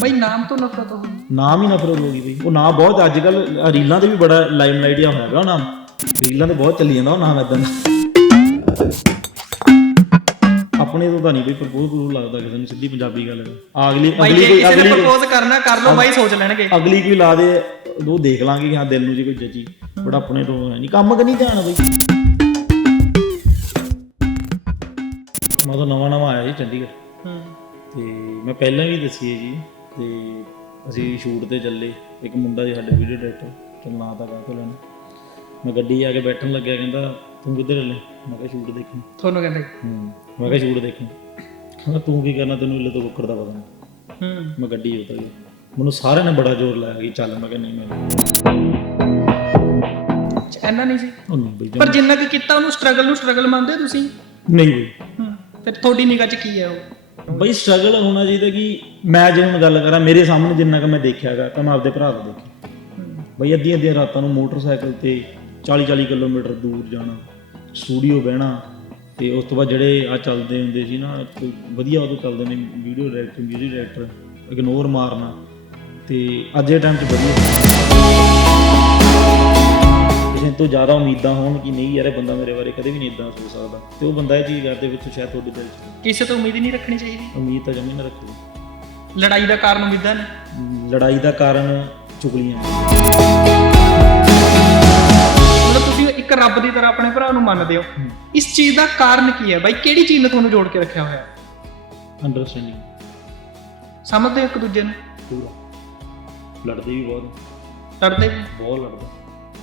ਬਈ ਨਾਮ ਤੋਂ ਨਫ਼ਰਤ ਹੋ ਨਾਮ ਹੀ ਨਫ਼ਰਤ ਹੋ ਗਈ ਬਈ। ਉਹ ਨਾਮ ਬਹੁਤ ਅੱਜ ਕੱਲ ਰੀਲਾਂ ਤੇ ਵੀ ਬੜਾ ਲਾਈਮਲਾਈਟ ਜਿਹਾ ਹੋਇਆ ਗਾ ਉਹ ਨਾਮ। ਰੀਲਾਂ ਤੇ ਬਹੁਤ ਚੱਲੀ ਜਾਂਦਾ ਉਹ ਨਾਮ ਇਦਾਂ ਦਾ। ਆਪਣੇ ਤੋਂ ਤਾਂ ਨਹੀਂ ਬਈ ਪ੍ਰਪੋਜ਼ ਪ੍ਰੂਵ ਲੱਗਦਾ ਕਿਸੇ ਨੂੰ ਸਿੱਧੀ ਪੰਜਾਬੀ ਗੱਲ ਹੈ। ਅਗਲੀ ਅਗਲੀ ਕੋਈ ਅਗਲੀ ਪ੍ਰਪੋਜ਼ ਕਰਨਾ ਕਰ ਲਓ ਬਾਈ ਸੋਚ ਲੈਣਗੇ। ਅਗਲੀ ਕੋਈ ਲਾ ਦੇ ਉਹ ਦੇਖ ਲਾਂਗੇ ਕਿ ਹਾਂ ਦਿਲ ਨੂੰ ਜੇ ਕੋਈ ਜੱਜੀ। ਬਟ ਆਪਣੇ ਤੋਂ ਨਹੀਂ। ਕੰਮ ਕਨੀ ਧਿਆਨ ਬਈ। ਮੈਂ ਤਾਂ ਨਵਾਂ ਨਵਾਂ ਆਇਆ ਜੀ ਚੰਡੀਗੜ੍ਹ। ਹੂੰ। ਤੇ ਮੈਂ ਪਹਿਲਾਂ ਵੀ ਦੱਸੀ ਹੈ ਜੀ ਤੇ ਅਸੀਂ ਸ਼ੂਟ ਤੇ ਚੱਲੇ। ਇੱਕ ਮੁੰਡਾ ਜੀ ਸਾਡੇ ਵੀਡੀਓ ਡਾਇਰੈਕਟਰ ਤੇ ਨਾਂ ਤਾਂ ਕਾਹਤੋਂ ਲੈਣਾ। ਮੈਂ ਗੱਡੀ ਆ ਕੇ ਬੈਠਣ ਲੱਗਿਆ ਕਹਿੰਦਾ ਤੂੰ ਕਿੱਧਰ ਚੱਲੇ? ਮੈਂ ਕਿਹਾ ਸ਼ੂਟ ਦੇਖਣ। ਤੁਹਾਨੂੰ ਕਹਿੰਦੇ? ਹੂੰ ਮੈਂ ਕਿਹਾ ਸ਼ੂਟ ਦੇਖਣ। ਕਹਿੰਦਾ ਤੂੰ ਕੀ ਕਰਨਾ? ਤੈਨੂੰ ਇੱਲੇ ਤੋਂ ਕੁੱਕੜ ਦਾ ਪਤਾ ਨਹੀਂ ਹੂੰ। ਮੈਂ ਗੱਡੀ ਉਤਰ ਗਿਆ। ਮੈਨੂੰ ਸਾਰਿਆਂ ਨੇ ਬੜਾ ਜ਼ੋਰ ਲਾਇਆ ਕਿ ਚੱਲ ਮੈਂ ਕਿਹਾ ਨਹੀਂ ਮੈਂ ਇੰਨਾ ਨਹੀਂ ਸੀ? ਉਹ ਨਹੀਂ ਬਈ ਪਰ ਜਿੰਨਾ ਕਿ ਕੀਤਾ ਉਹਨੂੰ ਸਟਰਗਲ ਨੂੰ ਸਟਰਗਲ ਮੰਨਦੇ ਹੋ ਤੁਸੀਂ? ਨਹੀਂ ਬਈ। ਹੂੰ ਫਿਰ ਤੁਹਾਡੀ ਨਿਗਾਹ 'ਚ ਕੀ ਹੈ ਉਹ? ਬਈ ਸਟਰਗਲ ਹੋਣਾ ਚਾਹੀਦਾ ਕਿ ਮੈਂ ਜੇ ਹੁਣ ਗੱਲ ਕਰਾਂ ਮੇਰੇ ਸਾਹਮਣੇ ਜਿੰਨਾ ਕਿ ਮੈਂ ਦੇਖਿਆਗਾ ਤਾਂ ਮੈਂ ਆਪਦੇ ਭਰਾ ਦਾ ਦੇਖਿਆ। ਬਈ ਅੱਧੀਆਂ ਅੱਧੀਆਂ ਰਾਤਾਂ ਨੂੰ ਮੋਟਰਸਾਈਕਲ ਤੇ 40 40 ਕਿਲੋਮੀਟਰ ਦੂਰ ਜਾਣਾ ਸਟੂਡੀਓ ਬਹਿਣਾ ਤੇ ਉਸ ਤੋਂ ਬਾਅਦ ਜਿਹੜੇ ਆ ਚੱਲਦੇ ਹੁੰਦੇ ਸੀ ਨਾ ਕੋਈ ਵਧੀਆ ਉਦੋਂ ਚੱਲਦੇ ਨੇ video director music director ignore ਮਾਰਨਾ ਤੇ ਅੱਜ ਦੇ ਟਾਈਮ 'ਚ ਵਧੀਆ। ਤੋਂ ਜ਼ਿਆਦਾ ਉਮੀਦਾਂ ਹੋਣ ਕਿ ਨਹੀਂ ਯਾਰ ਇਹ ਬੰਦਾ ਮੇਰੇ ਬਾਰੇ ਕਦੇ ਵੀ ਨਹੀਂ ਇਦਾਂ ਸੋਚ ਸਕਦਾ। ਤੇ ਉਹ ਬੰਦਾ ਇਹ ਚੀਜ਼ ਕਰਦੇ ਵਿੱਚ ਸ਼ਾਇਦ ਤੁਹਾਡੇ ਦਿਲ 'ਚ ਕਿਸੇ ਤੋਂ ਉਮੀਦ ਹੀ ਨਹੀਂ ਰੱਖਣੀ ਚਾਹੀਦੀ। ਉਮੀਦ ਤਾਂ ਜਮੀ ਨਾ ਰੱਖੋ। ਲੜਾਈ ਦਾ ਕਾਰਨ ਉਮੀਦਾਂ ਨੇ? ਲੜਾਈ ਦਾ ਕਾਰਨ ਚੁਗਲੀਆਂ ਮਤਲਬ ਤੁਸੀਂ ਇੱਕ ਰੱਬ ਦੀ ਤਰ੍ਹਾਂ ਆਪਣੇ ਭਰਾ ਨੂੰ ਮੰਨਦੇ ਹੋ। ਇਸ ਚੀਜ਼ ਦਾ ਕਾਰਨ ਕੀ ਹੈ? ਬਾਈ ਕਿਹੜੀ ਚੀਜ਼ ਨੇ ਤੁਹਾਨੂੰ ਜੋੜ ਕੇ ਰੱਖਿਆ ਹੋਇਆ? ਅੰਡਰਸਟੈਂਡਿੰਗ ਸਮਝਦੇ ਹੋ ਇੱਕ ਦੂਜੇ ਨੂੰ? ਪੂਰਾ। ਲੜਦੇ ਵੀ ਬਹੁਤ ਲੜਦੇ ਵੀ। ਬਹੁਤ ਲੜਦਾ।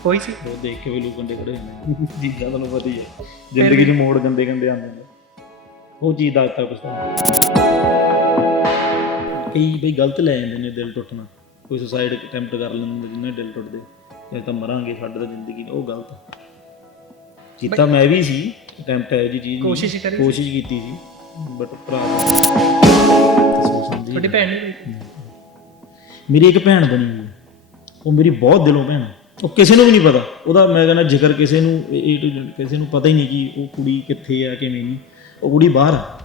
ਕੋਈ ਸੀ? ਉਹ ਦੇਖ ਕੇ ਵੀ ਲੋਕ ਗੰਡੇ ਖੜੇ ਹੁੰਦੇ ਨੇ ਚੀਜ਼ਾਂ ਤੁਹਾਨੂੰ ਪਤਾ ਹੀ ਹੈ ਜ਼ਿੰਦਗੀ 'ਚ ਮੋੜ ਗੰਦੇ ਗੰਦੇ ਆਉਂਦੇ ਨੇ। ਉਹ ਚੀਜ਼ ਦਾ ਤਾਂ ਕਈ ਬਈ ਗਲਤ ਲੈ ਜਾਂਦੇ ਨੇ ਦਿਲ ਟੁੱਟਣਾ। ਕੋਈ ਸੁਸਾਈਡ ਅਟੈਂਪਟ ਕਰ ਲੈਂਦੇ ਜਿੰਨੇ ਦਿਲ ਟੁੱਟਦੇ। ਇਹ ਤਾਂ ਮਰਾਂਗੇ ਸਾਡੇ ਤਾਂ ਜ਼ਿੰਦਗੀ ਉਹ ਗਲਤ ਕੀਤਾ ਮੈਂ ਵੀ ਸੀ ਅਟੈਂਪਟ ਹੈ ਜੀ ਚੀਜ਼। ਕੋਸ਼ਿਸ਼ ਕਰੀ ਕੀਤੀ ਸੀ ਬਟ ਭਰਾ ਤੁਹਾਡੀ ਭੈਣ ਨਹੀਂ ਹੋਈ ਮੇਰੀ ਇੱਕ ਭੈਣ ਬਣੀ ਹੋਈ। ਉਹ ਮੇਰੀ ਬਹੁਤ ਦਿਲੋਂ ਭੈਣ ਹੈ। ਉਹ ਕਿਸੇ ਨੂੰ ਵੀ ਨਹੀਂ ਪਤਾ। ਉਹਦਾ ਮੈਂ ਕਹਿੰਦਾ ਜ਼ਿਕਰ ਕਿਸੇ ਨੂੰ Z ਕਿਸੇ ਨੂੰ ਪਤਾ ਹੀ ਨਹੀਂ ਕਿ ਉਹ ਕੁੜੀ ਕਿੱਥੇ ਆ ਕਿਵੇਂ ਨਹੀਂ। ਉਹ ਕੁੜੀ ਬਾਹਰ ਆ।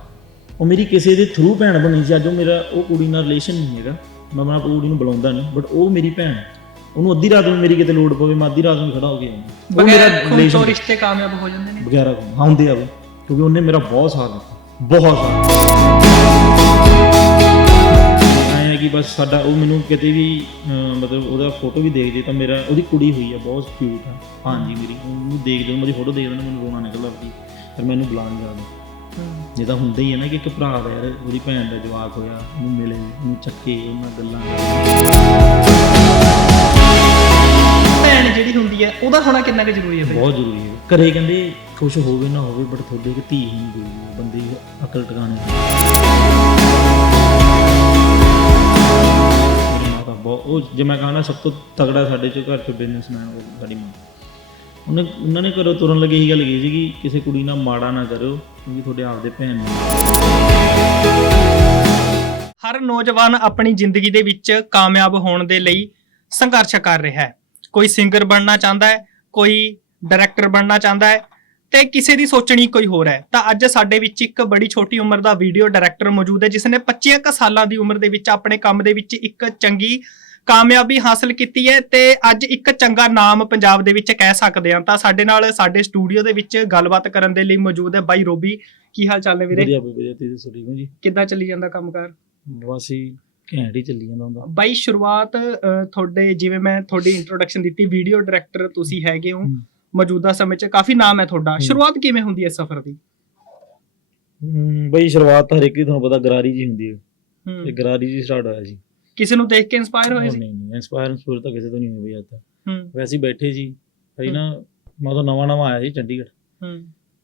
ਉਹ ਮੇਰੀ ਕਿਸੇ ਦੇ ਥਰੂ ਭੈਣ ਬਣੀ ਸੀ। ਅੱਜ ਉਹ ਮੇਰਾ ਉਹ ਕੁੜੀ ਨਾਲ ਰਿਲੇਸ਼ਨ ਨਹੀਂ ਹੈਗਾ। ਮੈਂ ਆਪਣਾ ਕੁੜੀ ਨੂੰ ਬੁਲਾਉਂਦਾ ਨਹੀਂ ਬਟ ਉਹ ਮੇਰੀ ਭੈਣ ਹੈ ਉਹਨੂੰ ਅੱਧੀ ਰਾਤ ਨੂੰ ਮੇਰੀ ਕਿਤੇ ਲੋੜ ਪਵੇ ਮੈਂ ਅੱਧੀ ਰਾਤ ਨੂੰ ਖੜਾ ਹੋ ਕੇ ਆਉਂਦਾ। ਉਹ ਮੇਰਾ ਬਗੈਰ ਖੂਨ ਤੋਂ ਰਿਸ਼ਤੇ ਕਾਮਯਾਬ ਹੋ ਜਾਂਦੇ ਨੇ। ਵਗੈਰਾ ਆਉਂਦੇ ਆ ਬਈ ਕਿਉਂਕਿ ਉਹਨੇ ਮੇਰਾ ਬਹੁਤ ਸਾਥ ਦਿੱਤਾ। ਬਹੁਤ ਸਾਥ ਕਿ ਬਸ ਸਾਡਾ ਉਹ ਮੈਨੂੰ ਕਿਤੇ ਵੀ ਮਤਲਬ ਉਹਦਾ ਫੋਟੋ ਵੀ ਦੇਖ ਜੇ ਤਾਂ ਮੇਰਾ ਉਹਦੀ ਕੁੜੀ ਹੋਈ ਆ ਬਹੁਤ ਕਿਊਟ ਆ। ਹਾਂਜੀ ਮੇਰੀ ਉਹਨੂੰ ਦੇਖ ਜਦੋਂ ਮੇਰੀ ਫੋਟੋ ਦੇਖਦਾ ਨਾ ਮੈਨੂੰ ਰੋਣਾ ਨਿਕਲਦਾ ਸੀ ਫਿਰ ਮੈਨੂੰ ਬੁਲਾਉਣ ਜਾਂਦਾ ਜੇ ਤਾਂ ਹੁੰਦਾ ਹੀ ਹੈ ਨਾ ਕਿ ਇੱਕ ਭਰਾ ਦਾ ਯਾਰ ਉਹਦੀ ਭੈਣ ਦਾ ਜਵਾਕ ਹੋਇਆ ਉਹਨੂੰ ਮਿਲੇ ਉਹਨੂੰ ਚੱਕੇ ਉਹਨਾਂ ਗੱਲਾਂ। ਭੈਣ ਜਿਹੜੀ ਹੁੰਦੀ ਹੈ ਉਹਦਾ ਹੋਣਾ ਕਿੰਨਾ ਕੁ ਜ਼ਰੂਰੀ ਹੈ ਬਈ? ਬਹੁਤ ਜ਼ਰੂਰੀ ਹੈ ਘਰੇ ਕਹਿੰਦੇ ਖੁਸ਼ ਹੋਵੇ ਨਾ ਹੋਵੇ ਬਟ ਤੁਹਾਡੇ ਇੱਕ ਧੀ ਜ਼ਰੂਰੀ ਹੈ ਬੰਦੇ ਅਕਲ ਟਿਕਾਣੇ ਬਹੁਤ, ਉਹ ਜੇ ਮੈਂ ਕਹਾਂ ਸਭ ਤੋਂ ਤਗੜਾ ਸਾਡੇ ਚੋਂ ਘਰ ਚ ਬਿਜ਼ਨਸਮੈਨ ਉਹ ਸਾਡੀ ਮਾਂ। ਉਹਨੇ, ਉਹਨਾਂ ਨੇ ਘਰੋਂ ਤੁਰਨ ਲੱਗੇ ਹੀ ਗੱਲ ਕਹੀ ਸੀ ਕਿ ਕਿਸੇ ਕੁੜੀ ਨਾਲ ਮਾੜਾ ਨਾ ਕਰਿਓ, ਕਿਉਂਕਿ ਤੁਹਾਡੇ ਆਪਦੇ ਭੈਣ ਨੇ। ਹਰ ਨੌਜਵਾਨ ਆਪਣੀ ਜ਼ਿੰਦਗੀ ਦੇ ਵਿੱਚ ਕਾਮਯਾਬ ਹੋਣ ਦੇ ਲਈ ਸੰਘਰਸ਼ ਕਰ ਰਿਹਾ ਹੈ। ਕੋਈ ਸਿੰਗਰ ਬਣਨਾ ਚਾਹੁੰਦਾ ਹੈ, ਕੋਈ ਡਾਇਰੈਕਟਰ ਬਣਨਾ ਚਾਹੁੰਦਾ ਹੈ ਤੇ ਕਿਸੇ ਦੀ ਸੋਚਣੀ ਕੋਈ ਹੋਰ ਹੈ। ਤਾਂ ਅੱਜ ਸਾਡੇ ਵਿੱਚ ਇੱਕ ਬੜੀ ਛੋਟੀ ਉਮਰ ਦਾ ਵੀਡੀਓ ਡਾਇਰੈਕਟਰ ਮੌਜੂਦ ਹੈ ਜਿਸ ਨੇ 25 ਕੁ ਸਾਲਾਂ ਦੀ ਉਮਰ ਦੇ ਵਿੱਚ ਆਪਣੇ ਕੰਮ ਦੇ ਵਿੱਚ ਇੱਕ ਚੰਗੀ ਕਾਮਯਾਬੀ ਹਾਸਲ ਕੀਤੀ ਹੈ ਤੇ ਅੱਜ ਇੱਕ ਚੰਗਾ ਨਾਮ ਪੰਜਾਬ ਦੇ ਵਿੱਚ ਕਹਿ ਸਕਦੇ ਹਾਂ। ਤਾਂ ਸਾਡੇ ਨਾਲ ਸਾਡੇ ਸਟੂਡੀਓ ਦੇ ਵਿੱਚ ਗੱਲਬਾਤ ਕਰਨ ਦੇ ਲਈ ਮੌਜੂਦ ਹੈ ਬਾਈ ਰੋਬੀ। ਕੀ ਹਾਲ ਚਾਲ ਨੇ ਵੀਰੇ? ਵਧੀਆ ਬਈ ਵਧੀਆ। ਤੇ ਸੁਣੀ ਜੀ? ਕਿੱਦਾਂ ਚੱਲੀ ਜਾਂਦਾ ਕੰਮਕਾਰ? ਬਸ ਹੀ ਘੈਂਟ ਹੀ ਚੱਲੀ ਜਾਂਦਾ ਹੁੰਦਾ। ਬਾਈ ਸ਼ੁਰੂਆਤ ਤੁਹਾਡੇ ਜਿਵੇਂ ਮੈਂ ਤੁਹਾਡੀ ਇੰਟਰੋਡਕਸ਼ਨ ਦਿੱਤੀ ਵੀਡੀਓ ਡਾਇਰੈਕਟਰ ਤੁਸੀਂ ਹੈਗੇ ਹੋ। ਹਮ। ਮੌਜੂਦਾ ਸਮੇਂ 'ਚ ਕਾਫੀ ਨਾਮ ਹੈ ਤੁਹਾਡਾ। ਸ਼ੁਰੂਆਤ ਕਿਵੇਂ ਹੁੰਦੀ ਹੈ ਸਫ਼ਰ ਦੀ? ਹਮ, ਬਈ ਸ਼ੁਰੂਆਤ ਤਾਂ ਹਰ ਇੱਕ ਦੀ ਤੁਹਾਨੂੰ ਪਤਾ ਗਰਾਰੀ ਜੀ ਹੁੰਦੀ ਹੈ। ਹਮ, ਤੇ ਗਰਾਰੀ ਜੀ ਸਟਾਰਟ ਹੋਇਆ ਸੀ। ਕਿਸੇ ਨੂੰ ਦੇਖ ਕੇ ਇਨਸਪਾਇਰ ਹੋਏ ਸੀ? ਨਹੀਂ ਨਹੀਂ ਇੰਸਪਾਇਰ ਇੰਸਪਾਇਰ ਤਾਂ ਕਿਸੇ ਤੋਂ ਨਹੀਂ ਹੋਈ ਬਈ ਅੱਜ ਤੱਕ। ਵੈਸੇ ਹੀ ਬੈਠੇ ਸੀ। ਭਾਈ ਨਾ ਮੈਂ ਤਾਂ ਨਵਾਂ ਨਵਾਂ ਆਇਆ ਸੀ ਚੰਡੀਗੜ੍ਹ।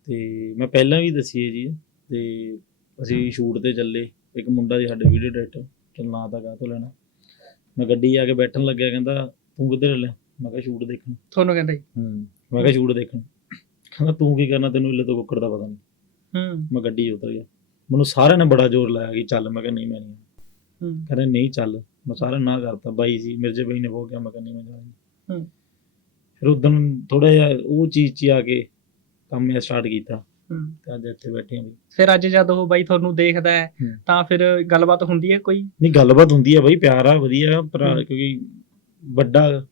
ਤੇ ਮੈਂ ਪਹਿਲਾਂ ਵੀ ਦੱਸੀ ਹੈ ਜੀ ਤੇ ਅਸੀਂ ਸ਼ੂਟ ਤੇ ਚੱਲੇ। ਇੱਕ ਮੁੰਡਾ ਜੀ ਸਾਡੇ ਵੀਡੀਓ ਡਾਇਰੈਕਟਰ ਚਲ ਨਾਂ ਤਾਂ ਕਾਹ ਤੋਂ ਲੈਣਾ। ਮੈਂ ਗੱਡੀ ਆ ਕੇ ਬੈਠਣ ਲੱਗਿਆ ਕਹਿੰਦਾ ਤੂੰ ਕਿੱਧਰ ਚੱਲਿਆ? ਮੈਂ ਕਿਹਾ ਸ਼ੂਟ ਦੇਖਣ। ਤੁਹਾਨੂੰ ਕਹਿੰਦਾ ਜੀ। ਹੂੰ। ਮੈਂ ਕਿਹਾ ਸ਼ੂਟ ਦੇਖਣ। ਕਹਿੰਦਾ ਤੂੰ ਕੀ ਕਰਨਾ? ਤੈਨੂੰ ਇੱਲੇ ਤੋਂ ਕੁੱਕੜ ਦਾ ਪਤਾ ਨਹੀਂ ਹੂੰ। ਮੈਂ ਗੱਡੀ 'ਚ ਉਤਰ ਗਿਆ। ਮੈਨੂੰ ਸਾਰਿਆਂ ਨੇ ਬੜਾ ਜ਼ੋਰ ਲਾਇਆ ਕਿ ਚੱਲ। ਮੈਂ ਕਿਹਾ ਨਹੀਂ ਮੈਂ ਨਹੀਂ। ਹੂੰ। ਕਹਿੰਦੇ ਨਹੀਂ ਚੱਲ। ਮੈਂ ਸਾਰਿਆਂ ਨੂੰ ਨਾ ਕਰਤਾ। ਬਾਈ ਸੀ ਮਿਰਜੇ ਬਾਈ ਨੇ ਬਹੁਤ ਕਿਹਾ। ਮੈਂ ਨਹੀਂ ਮੈਂ ਜਾਣਾ ਹੂੰ। ਫਿਰ ਉਦੋਂ ਥੋੜਾ ਜਿਹਾ ਉਹ ਚੀਜ਼ 'ਚ ਆ ਕੇ ਕੰਮ ਮੈਂ ਸਟਾਰਟ ਕੀਤਾ। ਹੂੰ। ਤੇ ਅੱਜ ਇੱਥੇ ਬੈਠੇ ਹਾਂ ਬਈ। ਫਿਰ ਅੱਜ ਜਦ ਉਹ ਬਾਈ ਤੁਹਾਨੂੰ ਦੇਖਦਾ ਹੈ ਹੂੰ। ਤਾਂ ਫਿਰ ਗੱਲਬਾਤ ਹੁੰਦੀ ਹੈ ਕੋਈ? ਨਹੀਂ ਗੱਲਬਾਤ ਹੁੰਦੀ ਹੈ ਬਈ। ਪਿਆਰ ਆ ਵਧੀਆ। ਭਰਾ। ਕਿਉਂਕਿ ਵੱਡਾ